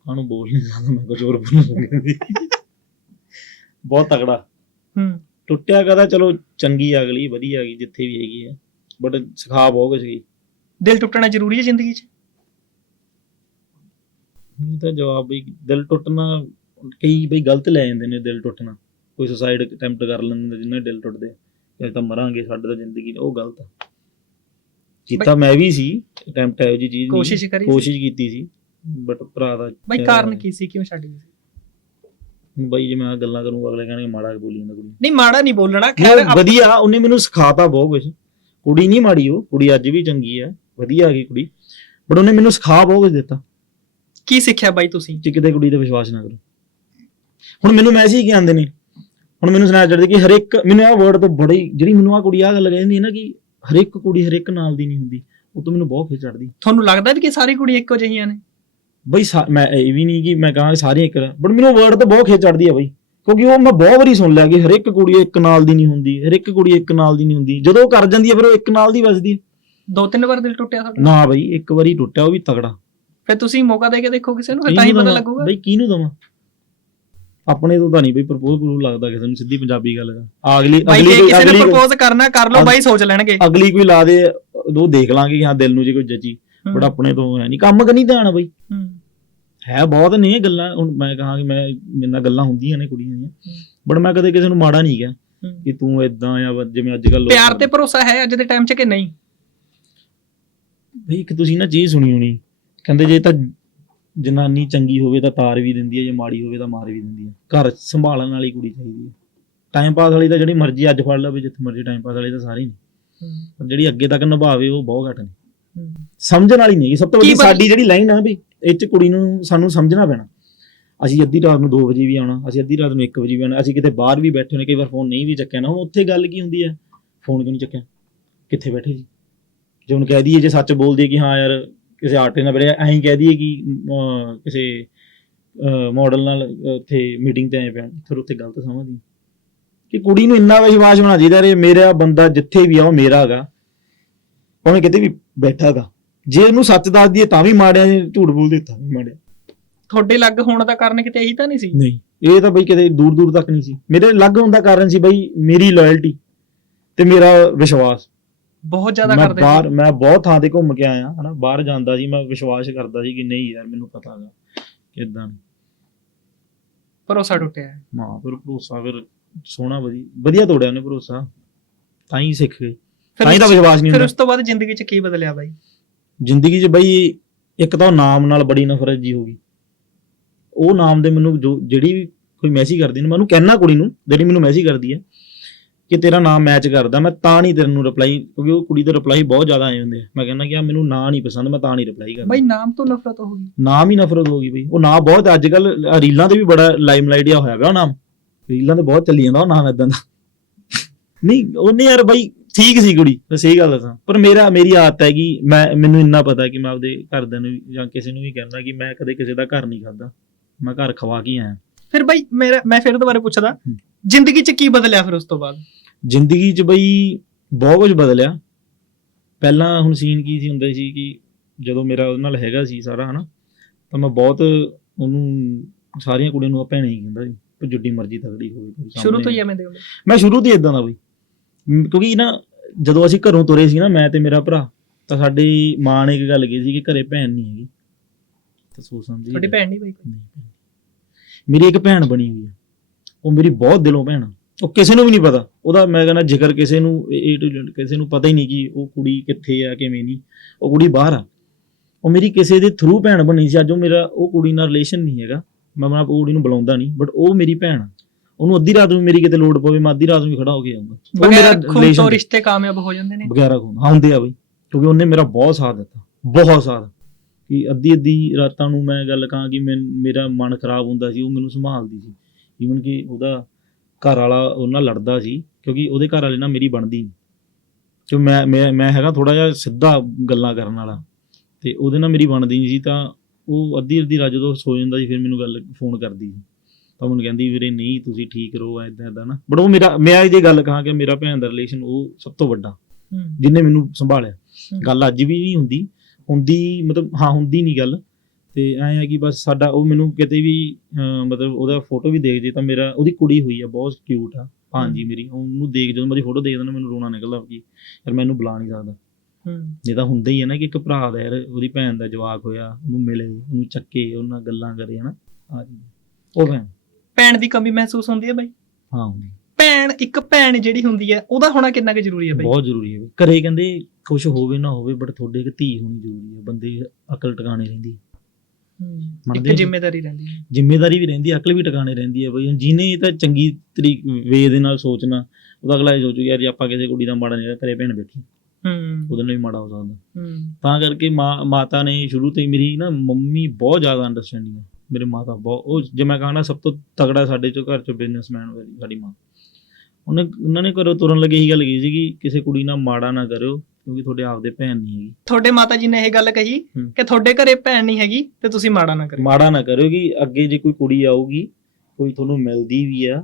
ਕਾਹਨੂੰ ਬੋਲ ਨਹੀਂ ਸਕਦਾ ਮੈਂ ਕੁਝ ਹੋਰ ਬੋਲੂੰਗੀ ਬਹੁਤ ਤਗੜਾ ਹੂੰ। ਟੁੱਟਿਆ ਕਦਾ ਚਲੋ ਚੰਗੀ ਆ ਅਗਲੀ ਵਧੀਆ ਆ ਗਈ ਜਿੱਥੇ ਵੀ ਹੈਗੀ ਹੈ ਬਟ ਸਿਖਾ ਬਹੁਤ ਕੁਝ ਗਈ ਦਿਲ ਟੁੱਟਣਾ ਜ਼ਰੂਰੀ ਹੈ ਜ਼ਿੰਦਗੀ 'ਚ? ਇਹ ਤਾਂ ਜਵਾਬ ਬਈ ਦਿਲ ਟੁੱਟਣਾ ਕਈ ਬਈ ਗਲਤ ਲੈ ਜਾਂਦੇ ਨੇ ਦਿਲ ਟੁੱਟਣਾ। ਕੋਈ ਸੁਸਾਈਡ ਅਟੈਂਪਟ ਕਰ ਲੈਂਦੇ ਨੇ ਜਿਨ੍ਹਾਂ ਦੇ ਦਿਲ ਟੁੱਟਦੇ। ਅਸੀਂ ਤਾਂ ਮਰਾਂਗੇ ਸਾਡੇ ਤਾਂ ਜ਼ਿੰਦਗੀ ਉਹ ਗਲਤ ਆ। ਕੀਤਾ ਮੈਂ ਵੀ ਸੀ ਅਟੈਂਪਟ ਇਹੋ ਜੀ ਚੀਜ਼ ਨਹੀਂ। ਕੋਸ਼ਿਸ਼ ਕੀਤੀ ਸੀ ਬਟ ਭਰਾ ਦਾ ਬਈ ਕਾਰਨ ਕੀ ਸੀ? ਕਿਉਂ ਛੱਡ ਗਈ? ਬਈ ਜੇ ਮੈਂ ਗੱਲਾਂ ਕਰੂੰਗਾ ਅਗਲੇ ਕਹਿਣਗੇ ਮਾੜਾ ਬੋਲੀ ਜਾਂਦਾ ਕੁੜੀ। ਨਹੀਂ ਮਾੜਾ ਨਹੀਂ ਬੋਲਣਾ ਖੈਰ ਵਧੀਆ ਉਹਨੇ ਮੈਨੂੰ ਸਿਖਾਤਾ ਬਹੁਤ ਕੁਝ ਕੁੜੀ ਨਹੀਂ ਮਾੜੀ ਉਹ ਕੁੜੀ ਅੱਜ ਵੀ ਚੰਗੀ ਹੈ ਵਧੀਆ ਆ ਗਈ ਕੁੜੀ। ਬਟ ਉਹਨੇ ਮੈਨੂੰ ਸਿਖਾ ਬਹੁਤ ਕੁਝ ਦਿੱਤਾ। ਕੀ ਸਿੱਖਿਆ ਬਾਈ ਤੁਸੀਂ? ਕਿ ਕਿਤੇ ਕੁੜੀ ਤੇ ਵਿਸ਼ਵਾਸ ਨਾ ਕਰੋ। ਹੁਣ ਮੈਨੂੰ ਮੈਸੇਜ ਕੀ ਆਉਂਦੇ ਨੇ? ਹੁਣ ਮੈਨੂੰ ਸੁਣਾਇਆ ਚੜਦੇ ਕਿ ਹਰ ਇੱਕ ਮੈਨੂੰ ਆਹ ਵਰਡ ਤੋਂ ਬੜੀ ਜਿਹੜੀ ਮੈਨੂੰ ਆਹ ਕੁੜੀ ਆਹ ਗੱਲ ਕਹਿੰਦੀ ਹੈ ਨਾ ਕਿ ਹਰ ਇੱਕ ਕੁੜੀ ਹਰ ਇੱਕ ਨਾਲ ਦੀ ਨਹੀਂ ਹੁੰਦੀ। ਉਹ ਤੋਂ ਮੈਨੂੰ ਬਹੁਤ ਖਿੱਚ ਚੜਦੀ ਤੁਹਾਨੂੰ ਲੱਗਦਾ ਵੀ ਕਿ ਸਾਰੀ ਕੁੜੀਆਂ ਇੱਕੋ ਜਿਹੀਆਂ ਨੇ? ਬਈ ਮੈਂ ਇਹ ਵੀ ਨਹੀਂ ਕਿ ਮੈਂ ਕਹਾਂ ਸਾਰੀਆਂ ਇੱਕ ਬਟ ਮੈਨੂੰ ਵਰਡ ਤੇ ਬਹੁਤ ਖਿੱਚ ਚੜਦੀ ਹੈ ਬਈ। ਕਿਉਂਕਿ ਉਹ ਮੈਂ ਬਹੁਤ ਵਾਰੀ ਸੁਣ ਲਿਆ ਕਿ ਹਰ ਇੱਕ ਕੁੜੀ ਇੱਕ ਨਾਲ ਦੀ ਨਹੀਂ ਹੁੰਦੀ ਹਰ ਇੱਕ ਕੁੜੀ ਇੱਕ ਨਾਲ ਦੀ ਨਹੀਂ ਹੁੰਦੀ। ਜਦੋਂ ਉਹ ਕਰ ਜਾਂਦੀ ਹੈ ਫਿਰ ਉਹ ਇੱਕ ਨਾਲ ਦੀ ਵੱਜਦੀ ਹੈ ਦੋ ਤਿੰਨ ਵਾਰ ਦਿਲ ਟੁੱਟਿਆ ਤੁਹਾਡਾ? ਨਾ ਬਈ ਇੱਕ ਵਾਰੀ ਟੁੱਟਿਆ ਉਹ ਵੀ ਤਗੜਾ। ਫਿਰ ਤੁਸੀਂ ਮੌਕਾ ਦੇ ਕੇ ਦੇਖੋ ਕਿਸੇ ਨੂੰ ਫਿਰ ਤਾਂ ਹੀ ਪਤਾ? ਲੱਗੂਗਾ। ਬਈ ਕਿਹਨੂੰ ਦਵਾਂ? ਆਪਣੇ ਤੋਂ ਤਾਂ ਨਹੀਂ ਬਈ ਪ੍ਰਪੋਜ਼ ਪ੍ਰੂਵ ਲੱਗਦਾ ਕਿਸੇ ਨੂੰ ਸਿੱਧੀ ਪੰਜਾਬੀ ਗੱਲ ਦਾ ਅਗਲੀ ਅਗਲੀ ਕੋਈ- ਕਿਸੇ ਨੇ ਪ੍ਰਪੋਜ਼ ਕਰਨਾ ਕਰ ਲਓ ਬਾਈ ਸੋਚ ਲੈਣਗੇ। ਅਗਲੀ ਕੋਈ ਲਾ ਦੇ ਉਹ ਦੇਖ ਲਾਂਗੇ ਕਿ ਹਾਂ ਦਿਲ ਨੂੰ ਜੇ ਕੋਈ ਜੱਜੀ। ਬਟ ਆਪਣੇ ਤੋਂ ਹੈ ਨਹੀਂ ਕੰਮ ਕਰਨੀ ਧਿਆਨ ਬਈ। ਹੂੰ, ਬਹੁਤ ਨੇ ਗੱਲਾਂ। ਹੁਣ ਮੈਂ ਕਹਾਂ ਕਿ ਮੈਂ ਮੇਰੇ ਨਾਲ ਗੱਲਾਂ ਹੁੰਦੀਆਂ ਨੇ ਕੁੜੀਆਂ ਦੀਆਂ। ਬਟ ਮੈਂ ਕਦੇ ਕਿਸੇ ਨੂੰ ਮਾੜਾ ਨਹੀਂ ਕਿਹਾ। ਕਿ ਤੂੰ ਇਦਾਂ ਜਾਂ ਬ- ਜਿਵੇਂ ਅੱਜ ਕੱਲ ਪਿਆਰ ਤੇ ਭਰੋਸਾ ਹੈ ਅੱਜ ਦੇ ਟਾਈਮ 'ਚ ਕਿ ਨਹੀਂ? ਬਈ ਇੱਕ ਤੁਸੀਂ ਨਾ ਚੀਜ਼ ਸੁਣੀ ਹੋਣੀ। ਕਹਿੰਦੇ ਜੇ ਤਾਂ ਜਨਾਨੀ ਚੰਗੀ ਹੋਵੇ ਤਾਂ ਤਾਰ ਵੀ ਦਿੰਦੀ ਹੈ ਜੇ ਮਾੜੀ ਹੋਵੇ ਤਾਂ ਮਾਰ ਵੀ ਦਿੰਦੀ ਹੈ। ਘਰ ਸੰਭਾਲਣ ਵਾਲੀ ਕੁੜੀ ਚਾਹੀਦੀ ਹੈ। ਟਾਈਮ ਪਾਸ ਵਾਲੀ ਤਾਂ ਜਿਹੜੀ ਮਰਜ਼ੀ ਅੱਜ ਫੜ ਲਵੇ ਜਿੱਥੇ ਮਰਜ਼ੀ ਟਾਈਮ ਪਾਸ ਵਾਲੀ ਤਾਂ ਸਾਰੇ ਨੇ। ਪਰ ਜਿਹੜੀ ਅੱਗੇ ਤੱਕ ਨਿਭਾਵੇ ਉਹ ਬਹੁਤ ਘੱਟ ਨੇ। ਸਮਝਣ ਵਾਲੀ ਨਹੀਂ। ਸਭ ਤੋਂ ਵੱਡੀ ਸਾਡੀ ਜਿਹੜੀ ਲਾਈਨ ਆ ਵੀ ਇਹ ਚ ਕੁੜੀ ਨੂੰ ਸਾਨੂੰ ਸਮਝਣਾ ਪੈਣਾ। ਅਸੀਂ ਅੱਧੀ ਰਾਤ ਨੂੰ 2 ਵਜੇ ਵੀ ਆਉਣਾ ਅਸੀਂ ਅੱਧੀ ਰਾਤ ਨੂੰ 1 ਵਜੇ ਵੀ ਆਉਣਾ ਅਸੀਂ ਕਿਤੇ ਬਾਹਰ ਵੀ ਬੈਠੇ ਨੇ ਕਈ ਵਾਰ ਫੋਨ ਨਹੀਂ ਵੀ ਚੱਕਿਆ ਨਾ। ਹੁਣ ਉੱਥੇ ਗੱਲ ਕੀ ਹੁੰਦੀ ਹੈ? ਫੋਨ ਕਿਉਂ ਨਹੀਂ ਚੱਕਿਆ? ਕਿੱਥੇ ਬੈਠੇ ਜੀ? ਜੇ ਉਹਨੂੰ ਕਹਿ ਦਈਏ ਜੇ ਸੱਚ ਬੋਲ ਦਈਏ ਕਿ ਹਾਂ ਯਾਰ ਕਿਸੇ ਆਰਟਿਸਟ ਨਾਲ ਬੜੇ ਐਂ ਕਹਿ ਦਈਏ ਕਿ ਕਿਸੇ ਮਾਡਲ ਨਾਲ ਉੱਥੇ ਮੀਟਿੰਗ ਤੇ ਆਏ ਪਿਆ ਫਿਰ ਉੱਥੇ ਗਲਤ ਸਮਝਦੀ ਕਿ ਕੁੜੀ ਨੂੰ ਇੰਨਾ ਵਿਸ਼ਵਾਸ ਹੋਣਾ ਚਾਹੀਦਾ ਰੇ ਮੇਰਾ ਬੰਦਾ ਜਿੱਥੇ ਵੀ ਆ ਉਹ ਮੇਰਾ ਹੈਗਾ। ਭਾਵੇਂ ਕਿਤੇ ਵੀ ਬੈਠਾ ਹੈਗਾ ਜੇ ਉਹਨੂੰ ਸੱਚ ਦੱਸ ਦਈਏ ਤਾਂ ਵੀ ਮਾੜਿਆ ਜੇ ਝੂਠ ਬੋਲਦੇ ਤਾਂ ਵੀ ਮਾੜਿਆ ਤੁਹਾਡੇ ਲੱਗ ਹੋਣ ਦਾ ਕਾਰਨ ਕਿਤੇ ਇਹੀ ਤਾਂ ਨਹੀਂ ਸੀ? ਨਹੀਂ ਇਹ ਤਾਂ ਬਈ ਕਿਤੇ ਦੂਰ ਦੂਰ ਤੱਕ ਨਹੀਂ ਸੀ। ਮੇਰੇ ਅਲੱਗ ਹੋਣ ਦਾ ਕਾਰਨ ਸੀ ਬਈ ਮੇਰੀ ਲਾਇਲਟੀ ਤੇ ਮੇਰਾ ਵਿਸ਼ਵਾਸ। ਬਹੁਤ ਜ਼ਿਆਦਾ ਮੈਂ ਕਰਦੇ ਬਾਹਰ ਮੈਂ ਬਹੁਤ ਥਾਂ ਤੇ ਘੁੰਮ ਕੇ ਆਇਆ ਹਨਾ ਬਾਹਰ ਜਾਂਦਾ ਸੀ ਮੈਂ ਵਿਸ਼ਵਾਸ ਕਰਦਾ ਸੀ ਕਿ ਨਹੀਂ ਯਾਰ ਮੈਨੂੰ ਪਤਾ ਹੈਗਾ ਕਿਦਾਂ ਭਰੋਸਾ ਟੁੱਟਿਆ। ਮਾਂ ਫਿਰ ਭਰੋਸਾ ਫਿਰ ਸੋਹਣਾ ਵਧੀਆ ਵਧੀਆ ਤੋੜਿਆ ਉਹਨੇ ਭਰੋਸਾ। ਤਾਂ ਹੀ ਸਿੱਖ ਗਏ। ਤਾਂ ਹੀ ਤਾਂ ਵਿਸ਼ਵਾਸ ਨਹੀਂ ਫਿਰ ਹੁੰਦਾ। ਉਸ ਤੋਂ ਬਾਅਦ ਜ਼ਿੰਦਗੀ 'ਚ ਕੀ ਬਦਲਿਆ ਬਾਈ? ਜ਼ਿੰਦਗੀ 'ਚ ਬਈ ਇੱਕ ਤਾਂ ਉਹ ਨਾਮ ਨਾਲ ਬੜੀ ਨਫ਼ਰਤ ਜੀ ਹੋ ਗਈ। ਉਹ ਨਾਮ ਦੇ ਮੈਨੂੰ ਜੋ ਜਿਹੜੀ ਵੀ ਕੋਈ ਮੈਸੇਜ ਕਰਦੀ ਨੇ ਮੈਂ ਉਹਨੂੰ ਕਹਿਣਾ ਕੁੜੀ ਨੂੰ ਜਿਹੜੀ ਮੈਨੂੰ ਮੈਸੇਜ ਕਰਦੀ ਹੈ ਕਿ ਤੇਰਾ ਨਾਮ ਮੈਚ ਕਰਦਾ ਮੈਂ ਤਾਂ ਨਹੀਂ ਤੈਨੂੰ ਰਿਪਲਾਈ ਕਿਉਂਕਿ ਉਹ ਕੁੜੀ ਦੇ ਰਿਪਲਾਈ ਬਹੁਤ ਜ਼ਿਆਦਾ ਆਏ ਹੁੰਦੇ ਆ। ਮੈਂ ਕਹਿੰਦਾ ਕਿ ਆ ਮੈਨੂੰ ਨਾਂ ਨਹੀਂ ਪਸੰਦ ਮੈਂ ਤਾਂ ਨਹੀਂ ਰਿਪਲਾਈ ਕਰਦਾ। ਬਾਈ ਨਾਮ ਤੋਂ ਨਫ਼ਰਤ ਹੋ ਗਈ। ਨਾਮ ਹੀ ਨਫ਼ਰਤ ਹੋ ਗਈ ਬਈ। ਉਹ ਨਾਂ ਬਹੁਤ ਅੱਜ ਕੱਲ ਰੀਲਾਂ ਤੇ ਵੀ ਬੜਾ ਲਾਈਮਲਾਈਟ ਆ ਹੋਇਆ ਪਿਆ ਉਹ ਨਾਮ। ਰੀਲਾਂ ਤੇ ਬਹੁਤ ਚੱਲੀ ਜਾਂਦਾ ਉਹ ਨਾਮ ਇਦਾਂ ਦਾ। ਨਹੀਂ ਉਹਨੇ ਯਾਰ ਬਈ ਠੀਕ ਸੀ ਕੁੜੀ। ਮੈਂ ਸਹੀ ਗੱਲ ਦੱਸਾਂ। ਪਰ ਮੇਰਾ ਮੇਰੀ ਆਦਤ ਹੈ ਕਿ ਮੈਂ ਮੈਨੂੰ ਇੰਨਾ ਪਤਾ ਕਿ ਮੈਂ ਆਪਦੇ ਘਰਦਿਆਂ ਨੂੰ ਜਾਂ ਕਿਸੇ ਨੂੰ ਵੀ ਕਹਿਣਾ ਕਿ ਮੈਂ ਕਦੇ ਕਿਸੇ ਦਾ ਘਰ ਨਹੀਂ ਖਾਦਾ ਮੈਂ ਘਰ ਖਵਾ ਕੇ ਆਇਆ। ਫਿਰ ਬਾਈ ਮੇਰਾ ਮੈਂ ਫਿਰ ਦੁਬਾਰਾ ਪੁੱਛਦਾ ਹੂੰ। ਜ਼ਿੰਦਗੀ 'ਚ ਕੀ ਬਦਲਿਆ ਫਿਰ ਉਸ ਤੋਂ ਬਾਅਦ? ਜ਼ਿੰਦਗੀ 'ਚ ਬਈ ਬਹੁਤ ਕੁਝ ਬਦਲਿਆ। ਪਹਿਲਾਂ ਹੁਣ ਸੀਨ ਕੀ ਸੀ ਹੁੰਦਾ ਸੀ ਕਿ ਜਦੋਂ ਮੇਰਾ ਉਹਦੇ ਨਾਲ ਹੈਗਾ ਸੀ ਸਾਰਾ ਹਨਾ ਤਾਂ ਮੈਂ ਬਹੁਤ ਉਹਨੂੰ ਸਾਰੀਆਂ ਕੁੜੀਆਂ ਨੂੰ ਆ ਭੈਣੇ ਹੀ ਕਹਿੰਦਾ ਸੀ ਜਿੱਡੀ ਮਰਜ਼ੀ ਤਗੜੀ ਹੋਵੇ ਸ਼ੁਰੂ ਤੋਂ ਹੀ ਐਵੇਂ ਦੇ ਹੁੰਦੇ। ਮੈਂ ਸ਼ੁਰੂ ਤੋਂ ਇਦਾਂ ਦਾ ਬਈ। ਮ, ਕਿਉਂਕਿ ਨਾ ਜਦੋਂ ਅਸੀਂ ਘਰੋਂ ਤੁਰੇ ਸੀ ਨਾ ਮੈਂ ਤੇ ਮੇਰਾ ਭਰਾ ਤਾਂ ਸਾਡੀ ਮਾਂ ਨੇ ਇੱਕ ਗੱਲ ਕਹੀ ਸੀ ਕਿ ਘਰੇ ਭੈਣ ਨਹੀਂ ਹੈਗੀ। ਤਾਂ ਸੋਚ ਸਮਝੀ ਤੁਹਾਡੀ ਭੈਣ ਨਹੀਂ ਬਾਈ ਕੋਈ? ਨਹੀਂ ਭੈਣ। ਮੇਰੀ ਇੱਕ ਭੈਣ ਬਣੀ ਹੋਈ ਹੈ। ਉਹ ਮੇਰੀ ਬਹੁਤ ਦਿਲੋਂ ਭੈਣ ਆ। ਉਹ ਕਿਸੇ ਨੂੰ ਵੀ ਨਹੀਂ ਪਤਾ। ਉਹਦਾ ਮੈਂ ਕਹਿੰਦਾ ਜ਼ਿਕਰ ਕਿਸੇ ਨੂੰ ਏ ਟੂ Z ਕਿਸੇ ਨੂੰ ਪਤਾ ਹੀ ਨਹੀਂ ਕਿ ਉਹ ਕੁੜੀ ਕਿੱਥੇ ਆ ਕਿਵੇਂ ਨਹੀਂ। ਉਹ ਕੁੜੀ ਬਾਹਰ ਆ। ਉਹ ਮੇਰੀ ਕਿਸੇ ਦੇ ਥਰੂ ਭੈਣ ਬਣੀ ਸੀ। ਅੱਜ ਉਹ ਮੇਰਾ ਉਹ ਕੁੜੀ ਨਾਲ ਰਿਲੇਸ਼ਨ ਨਹੀਂ ਹੈਗਾ। ਮੈਂ ਆਪਣਾ ਕੁੜੀ ਨੂੰ ਬੁਲਾਉਂਦਾ ਨਹੀਂ ਬਟ ਉਹ ਮੇਰੀ ਭੈਣ ਆ। ਉਹਨੂੰ ਅੱਧੀ ਰਾਤ ਨੂੰ ਮੇਰੀ ਕਿਤੇ ਲੋੜ ਪਵੇ ਮੈਂ ਅੱਧੀ ਰਾਤ ਨੂੰ ਵੀ ਖੜਾ ਹੋ ਕੇ ਆਉਂਗਾ ਉਹ ਮੇਰਾ ਬਗੈਰ ਖੂਨ relation ਤੋਂ ਰਿਸ਼ਤੇ ਕਾਮਯਾਬ ਹੋ ਜਾਂਦੇ ਨੇ। ਵਗੈਰਾ ਕੋਲ ਆਉਂਦੇ ਆ ਬਈ। ਕਿਉਂਕਿ ਉਹਨੇ ਮੇਰਾ ਬਹੁਤ ਸਾਥ ਦਿੱਤਾ ਬਹੁਤ ਸਾਥ। ਕਿ ਅੱਧੀ ਅੱਧੀ ਰਾਤਾਂ ਨੂੰ ਮੈਂ ਗੱਲ ਕਹਾਂ ਕਿ ਮੈਂ ਮੇਰਾ ਮਨ ਖਰਾਬ ਹੁੰਦਾ ਸੀ ਉਹ ਮੈਨੂੰ ਸੰਭਾਲਦੀ ਸੀ। ਈਵਨ ਕਿ ਉਹਦਾ ਘਰ ਵਾਲਾ ਉਹਨਾਂ ਨਾਲ ਲੜਦਾ ਸੀ ਕਿਉਂਕਿ ਉਹਦੇ ਘਰ ਵਾਲੇ ਨਾਲ ਮੇਰੀ ਬਣਦੀ ਨਹੀਂ ਕਿ ਮੈਂ ਮੈਂ ਮੈਂ ਹੈਗਾ ਥੋੜਾ ਜਿਹਾ ਸਿੱਧਾ ਗੱਲਾਂ ਕਰਨ ਵਾਲਾ। ਤੇ ਉਹਦੇ ਨਾਲ ਮੇਰੀ ਬਣਦੀ ਨਹੀਂ ਸੀ ਤਾਂ ਉਹ ਅੱਧੀ ਅੱਧੀ ਰਾਤ ਜਦੋਂ ਸੋ ਜਾਂਦਾ ਸੀ ਫਿਰ ਮੈਨੂੰ ਗੱਲ ਫੋਨ ਕਰਦੀ ਸੀ। ਤਾਂ ਮੈਨੂੰ ਕਹਿੰਦੀ ਵੀਰੇ ਨਹੀਂ ਤੁਸੀਂ ਠੀਕ ਰਹੋ ਐਦਾਂ ਐਦਾਂ ਨਾ। ਬਟ ਉਹ ਮੇਰਾ ਮੈਂ ਇਹ ਜੇ ਗੱਲ ਕਹਾਂ ਕਿ ਮੇਰਾ ਭੈਣ ਦਾ ਰਿਲੇਸ਼ਨ ਉਹ ਸਭ ਤੋਂ ਵੱਡਾ ਜਿਨੇ ਮੈਨੂੰ ਸੰਭਾਲਿਆ। ਗੱਲ ਅੱਜ ਵੀ ਨਹੀਂ ਹੁੰਦੀ ਹੁੰਦੀ ਮਤਲਬ ਹਾਂ ਹੁੰਦੀ ਨਹੀਂ ਗੱਲ। ਤੇ ਐਂ ਆ ਕਿ ਬਸ ਸਾਡਾ ਉਹ ਮੈਨੂੰ ਕਿਤੇ ਵੀ ਮਤਲਬ ਉਹਦਾ ਫੋਟੋ ਵੀ ਦੇਖ ਜੇ ਤਾਂ ਮੇਰਾ ਉਹਦੀ ਕੁੜੀ ਹੋਈ ਆ ਬਹੁਤ ਕਿਊਟ ਆ। ਹਾਂਜੀ ਮੇਰੀ ਉਹਨੂੰ ਦੇਖ ਜਦੋਂ ਮੈਂ ਉਹਦੀ ਫੋਟੋ ਦੇਖਦਾ ਨਾ ਮੈਨੂੰ ਰੋਣਾ ਨਿਕਲਦਾ ਕਿ ਯਾਰ ਮੈਨੂੰ ਬੁਲਾ ਨਹੀਂ ਸਕਦਾ। ਹੂੰ। ਨਹੀਂ ਤਾਂ ਹੁੰਦਾ ਹੀ ਹੈ ਨਾ ਕਿ ਇੱਕ ਭਰਾ ਦਾ ਯਾਰ ਉਹਦੀ ਭੈਣ ਦਾ ਜਵਾਕ ਹੋਇਆ ਉਹਨੂੰ ਮਿਲੇ ਉਹਨੂੰ ਚੱਕੇ ਉਹਨਾਂ ਗੱਲਾਂ ਕਰੇ ਹਨਾ। ਉਹ ਭੈਣ। ਭੈਣ ਦੀ ਕਮੀ ਮਹਿਸੂਸ ਹੁੰਦੀ ਹੈ ਬਾਈ? ਹਾਂ ਹੁੰਦੀ ਭੈਣ ਇੱਕ ਭੈਣ ਜਿਹੜੀ ਹੁੰਦੀ ਹੈ ਉਹਦਾ ਹੋਣਾ ਕਿੰਨਾ ਕੁ ਜ਼ਰੂਰੀ ਹੈ ਬਾਈ? ਬਹੁਤ ਜ਼ਰੂਰੀ ਹੈ ਬਈ। ਘਰੇ ਕਹਿੰਦੇ ਕੁਝ ਹੋਵੇ ਨਾ ਹੋਵੇ ਬਟ ਤੁਹਾਡੇ ਇੱਕ ਧੀ ਹੋਣੀ ਜ਼ਰੂਰੀ ਹੈ। ਬੰਦੇ ਦੀ ਅਕਲ ਟਿਕਾਣੇ ਰਹਿੰਦੀ। ਮੰਨਦੇ ਇੱਕ? ਜ਼ਿੰਮੇਵਾਰੀ ਰਹਿੰਦੀ ਹੈ। ਜ਼ਿੰਮੇਵਾਰੀ ਵੀ ਰਹਿੰਦੀ ਹੈ ਅਕਲ ਵੀ ਟਿਕਾਣੇ ਰਹਿੰਦੀ ਹੈ ਬਈ। ਹੁਣ ਜਿਹਨੇ ਤਾਂ ਚੰਗੀ ਤਰੀਕ ਵੇ ਦੇ ਨਾਲ ਸੋਚਣਾ ਉਹਦਾ ਅਗਲਾ ਇਹ ਸੋਚੂ ਯਾਰ ਜੇ ਆਪਾਂ ਕਿਸੇ ਕੁੜੀ ਦਾ ਮਾੜਾ ਨਹੀਂ ਘਰੇ ਭੈਣ ਬੈਠੀ ਹੂੰ। ਉਹਦੇ ਨਾਲ ਵੀ ਮਾੜਾ ਹੋ ਸਕਦਾ। ਹੂੰ। ਤਾਂ ਕਰਕੇ ਮਾਂ ਮਾਤਾ ਨੇ ਸ਼ੁਰੂ ਤੋਂ ਹੀ ਮੇਰੀ ਨਾ ਮੰਮੀ ਬਹੁਤ ਜ਼ਿਆਦਾ ਅੰਡਰਸਟੈਂਡਿੰਗ ਹੈ। ਮੇਰੇ ਮਾਤਾ ਬਹੁਤ ਉਹ ਜੇ ਮੈਂ ਕਹਾਂ ਨਾ ਸਭ ਤੋਂ ਤਗੜਾ ਸਾਡੇ ਚੋਂ ਘਰ ਚੋਂ ਬਿਜ਼ਨਸਮੈਨ ਵਾਲੀ ਸਾਡੀ ਮਾਂ। ਉਹਨੇ ਉਹਨਾਂ ਨੇ ਘਰੋਂ ਤੁਰਨ ਲੱਗੇ ਹੀ ਗੱਲ ਕਹੀ ਸੀ ਕਿ ਕਿਸੇ ਕੁੜੀ ਨਾਲ ਮਾੜਾ ਨਾ ਕਰਿਓ ਕਿਉਂਕਿ ਤੁਹਾਡੇ ਆਪਦੇ ਭੈਣ ਨਹੀਂ ਹੈਗੀ। ਤੁਹਾਡੇ ਮਾਤਾ ਜੀ ਨੇ ਇਹ ਗੱਲ ਕਹੀ। ਕਿ ਤੁਹਾਡੇ ਘਰੇ ਭੈਣ ਨਹੀਂ ਹੈਗੀ ਤੇ ਤੁਸੀਂ ਮਾੜਾ ਨਾ ਕਰਿਓ। ਮਾੜਾ ਨਾ ਕਰਿਓ ਕਿ ਅੱਗੇ ਜੇ ਕੋਈ ਕੁੜੀ ਆਊਗੀ ਕੋਈ ਤੁਹਾਨੂੰ ਮਿਲਦੀ ਵੀ ਆ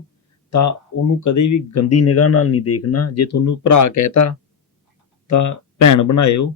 ਤਾਂ ਉਹਨੂੰ ਕਦੇ ਵੀ ਗੰਦੀ ਨਿਗਾਹ ਨਾਲ ਨਹੀਂ ਦੇਖਣਾ। ਜੇ ਤੁਹਾਨੂੰ ਭਰਾ ਕਹਿਤਾ ਤਾਂ ਭੈਣ ਬਣਾਇਓ।